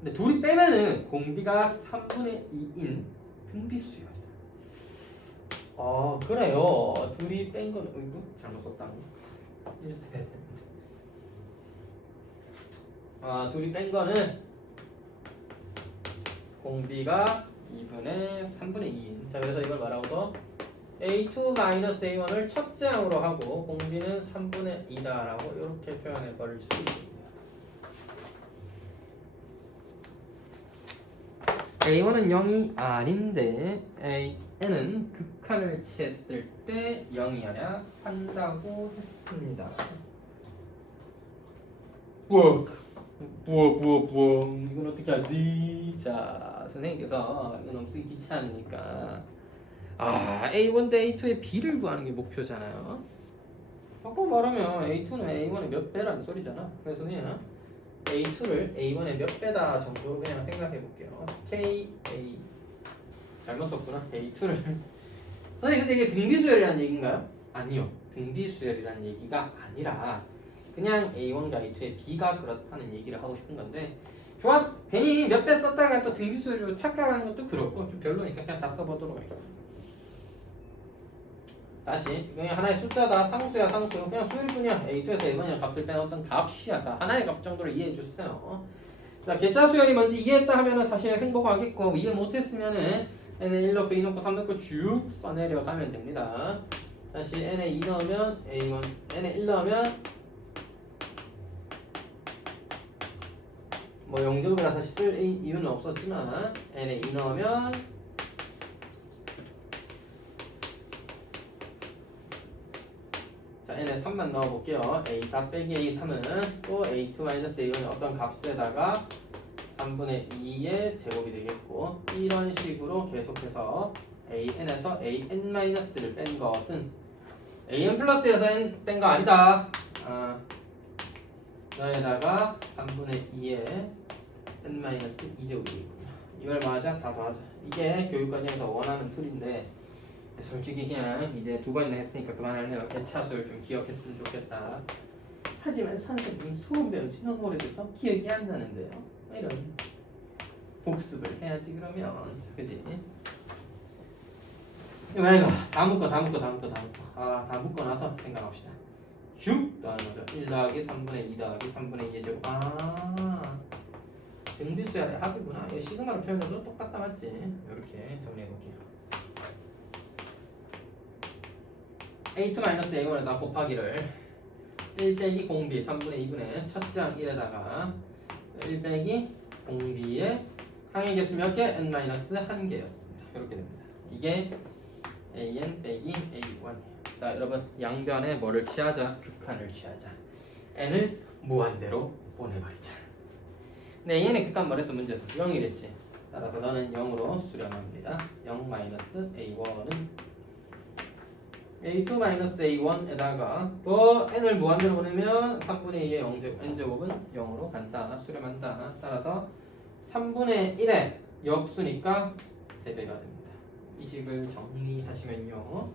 근데 둘이 빼면은 공비가 3분의 2인 등비수열이다. 그래요. 둘이 뺀 거는 어이구 잘못 썼다. 1세 둘이 뺀 거는 공비가 2분의 3분의 2인. 자 그래서 이걸 말하고도 A2-A1을 첫째 항으로 하고 공비는 3분의 2다라고 이렇게 표현해 버릴 수 있습니다. A1은 0이 아닌데 N은 극한을 취했을 때 0이어야 한다고 했습니다. 뭐 이건 어떻게 하지? 자 선생님께서 이거 너무 쓰기 귀찮으니까 A1 대 A2의 B를 구하는 게 목표잖아요. 바꿔 말하면 A2는 A1의 몇 배라는 소리잖아. 그래서 그냥 A2를 A1의 몇 배다 정도로 그냥 생각해 볼게요. KA 잘못 썼구나. A2를 선생님 근데 이게 등비수열이라는 얘기인가요? 아니요. 등비수열이라는 얘기가 아니라 그냥 A1과 A2의 B가 그렇다는 얘기를 하고 싶은 건데 좋아. 괜히 몇 배 썼다가 또 등비수열로 착각하는 것도 그렇고 좀 별로니까 그냥 다 써보도록 하겠습니다. 다시 그냥 하나의 숫자다. 상수야 상수. 그냥 수일 뿐이야. A2에서 A1이 값을 뺀 어떤 값이야. 하나의 값 정도로 이해해 주세요. 자 계차 수열이 뭔지 이해했다 하면은 사실 행복하겠고 이해 못했으면은 n에 1 넣고 2 넣고 3 넣고 쭉 써내려가면 됩니다. 다시 n에 2 넣으면 A1 n에 1 넣으면 뭐 0제곱이라 사실 쓸 이유는 없었지만 n에 2 넣으면 자 n에 3만 넣어볼게요. A4 빼기 A3은 또 A2-A1의 어떤 값에다가 3분의 2의 제곱이 되겠고 이런 식으로 계속해서 AN에서 AN-를 뺀 것은 AN 플러스에서 N 뺀 거 아니다. 여기다가 3분의 2의 N-2제곱이겠군요. 이걸 맞아? 다 맞아. 이게 교육과정에서 원하는 툴인데 솔직히 그냥 이제 두 번이나 했으니까 그만할래요. 대차수를 좀 기억했으면 좋겠다. 하지만 선생님 수업 배운 지 너무 오래돼서 기억이 안 나는데요. 이런 복습을 해야지 그러면. 그지? 이거 이거 다 묶어. 다 묶고 나서 생각합시다. 6 더하는 거죠. 1 더하기 3분의 2 더하기 3분의 2의 제곱. 등비수열의 합이구나. 이거 시그마로 표현해도 똑같다 맞지? 이렇게 정리해볼게요. A2-A1에다 곱하기를 1 빼기 공비 3분의 2분의 첫장 1에다가 1 빼기 공비의 항의 개수 몇 개? n-1개였습니다. 이렇게 됩니다. 이게 an 빼기 a1이에요. 자 여러분 양변에 뭐를 취하자? 극한을 취하자. n을 무한대로 보내버리자. 네, an의 극한 말해서 문제에서 0이랬지. 따라서 너는 0으로 수렴합니다. 0-a1은 a2-a1에다가 또 n을 무한대로 보내면 3분의 2의 n제곱은 0으로 간다. 수렴한다. 따라서 3분의 1의 역수니까 3배가 됩니다. 이 식을 정리하시면요.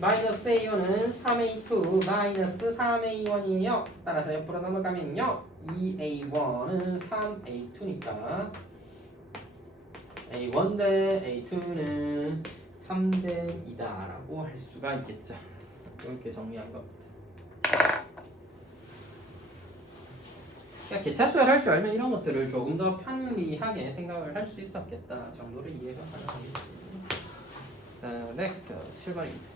마이너스 a1은 3a2 마이너스 3a1이에요. 따라서 옆으로 넘어가면요. 2a1은 3a2니까 a1 대 a2는 3대 2다 라고 할 수가 있겠죠. 이렇게 정리한 겁니다. 그러니까 개차수열 할 줄 알면 이런 것들을 조금 더 편리하게 생각을 할 수 있었겠다 정도로 이해가 가능하겠지. 넥스트 7번입니다.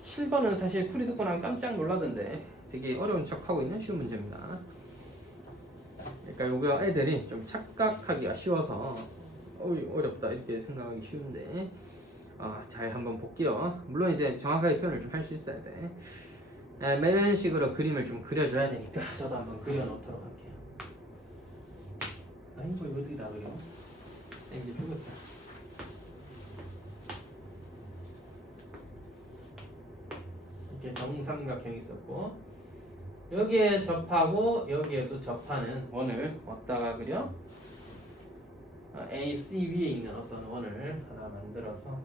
7번은 사실 풀이 듣고 나면 깜짝 놀라던데 되게 어려운 척하고 있는 쉬운 문제입니다. 그러니까 요거 애들이 좀 착각하기가 쉬워서 어렵다 이렇게 생각하기 쉬운데 잘 한번 볼게요. 물론 이제 정확하게 표현을 좀 할 수 있어야 돼. 이런 식으로 그림을 좀 그려줘야 되니까 저도 한번 그려놓도록 할게요. 아이고 이거 어떻게 다 그려? 이제 죽었다. 이렇게 정삼각형이 있었고 여기에 접하고 여기에도 접하는 원을 어디다가 그려? AC 위에 있는 어떤 원을 하나 만들어서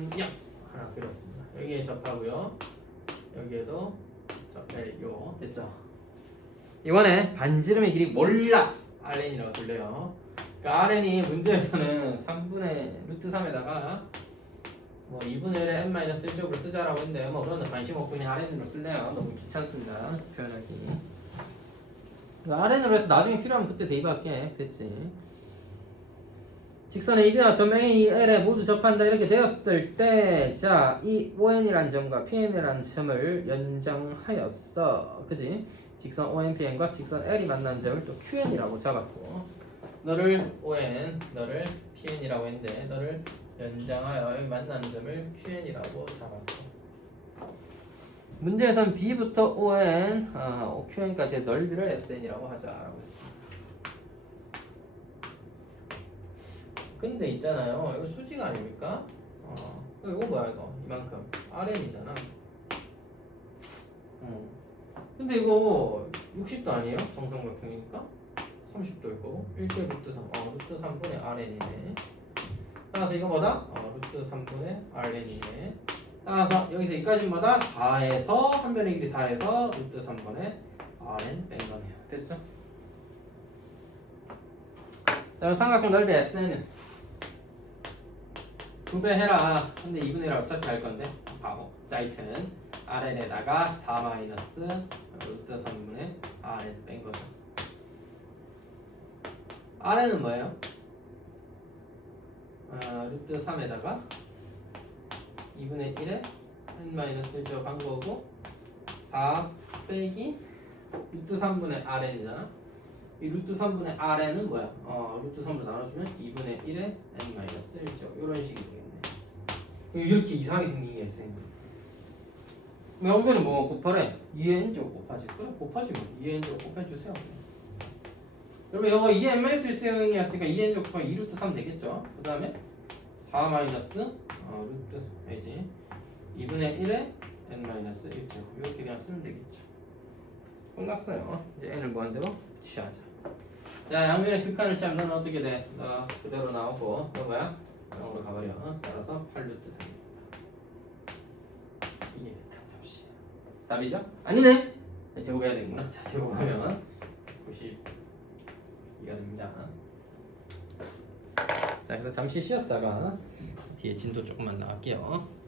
이렇게 하나 그렸습니다. 여기에 접하고요. 여기에도 접해요. 됐죠? 이번에 반지름의 길이 몰라 RN이라고 불려요. 그러니까 RN이 문제에서는 3분의 루트 3에다가 뭐 2분의 1에 n-1제곱을 쓰자라고 했는데 뭐 그런 데 관심 없고 그냥 RN으로 쓸래요. 너무 귀찮습니다. 표현하기. RN으로 해서 나중에 필요하면 그때 대입할게. 됐지? 직선 AB와 점 AL에 모두 접한다 이렇게 되었을 때 자, 이 ON이란 점과 PN이란 점을 연장하였어. 그지? 직선 ONPN과 직선 L이 만난 점을 또 QN이라고 잡았고 너를 ON, 너를 PN이라고 했는데 너를 연장하여 여기 만난 점을 QN이라고 잡았고 문제에선 B부터 ON, QN까지의 넓이를 SN이라고 하자라고 했습니다. 근데 있잖아요. 이거 수직 아닙니까? 이거 뭐야 이거? 이만큼 RN이잖아. 근데 이거 60도 아니에요? 정삼각형이니까 30도이고 1대 루트 3, 루트 3분의 RN이네. 따라서 이거 뭐다? 루트 3분의 RN이네. 따라서 여기서 여기까지 뭐다? 4에서 한 변의 길이 4에서 루트 3분의 RN 뺀 거네요. 됐죠? 자, 삼각형 넓이 S는 2배 해라. 근데 2분의 1 어차피 할 건데 바보. 짜이트는 RN에다가 4 마이너스 루트 3분의 RN 뺀 거죠. RN은 뭐예요? 루트 3에다가 2분의 1에 n-1제곱 한 거고 4 빼기 루트 3분의 RN이잖아. 이 루트 3분의 RN은 뭐야? 루트 3으로 나눠주면 2분의 1에 n-1제곱 이런 식이 되겠네. 이렇게 이상하게 생긴 게 있어요. 영변은 뭐 곱하래? 2n제곱 곱하지. 그래 곱하지 뭐. 2n제곱 곱해주세요. 여러분 이거 2n-1제곱이었으니까 2n제곱 곱하기 2루트 3 되겠죠? 그 다음에 4 마이너스 루트 이지 2분의 1에 n-1제곱 이렇게 그냥 쓰면 되겠죠. 끝났어요. 이제 n을 무한대로 취하자. 자, 양변의 극한을 취하면 너는 어떻게 돼? 너 그대로 나오고 너 뭐야? 0으로 가버려. 따라서 8루트 3입니다. 이게 극한접시. 답이죠? 아니네. 제곱해야 되는구나. 자, 제곱하면 92가 됩니다. 자, 그래서 잠시 쉬었다가 뒤에 진도 조금만 나갈게요.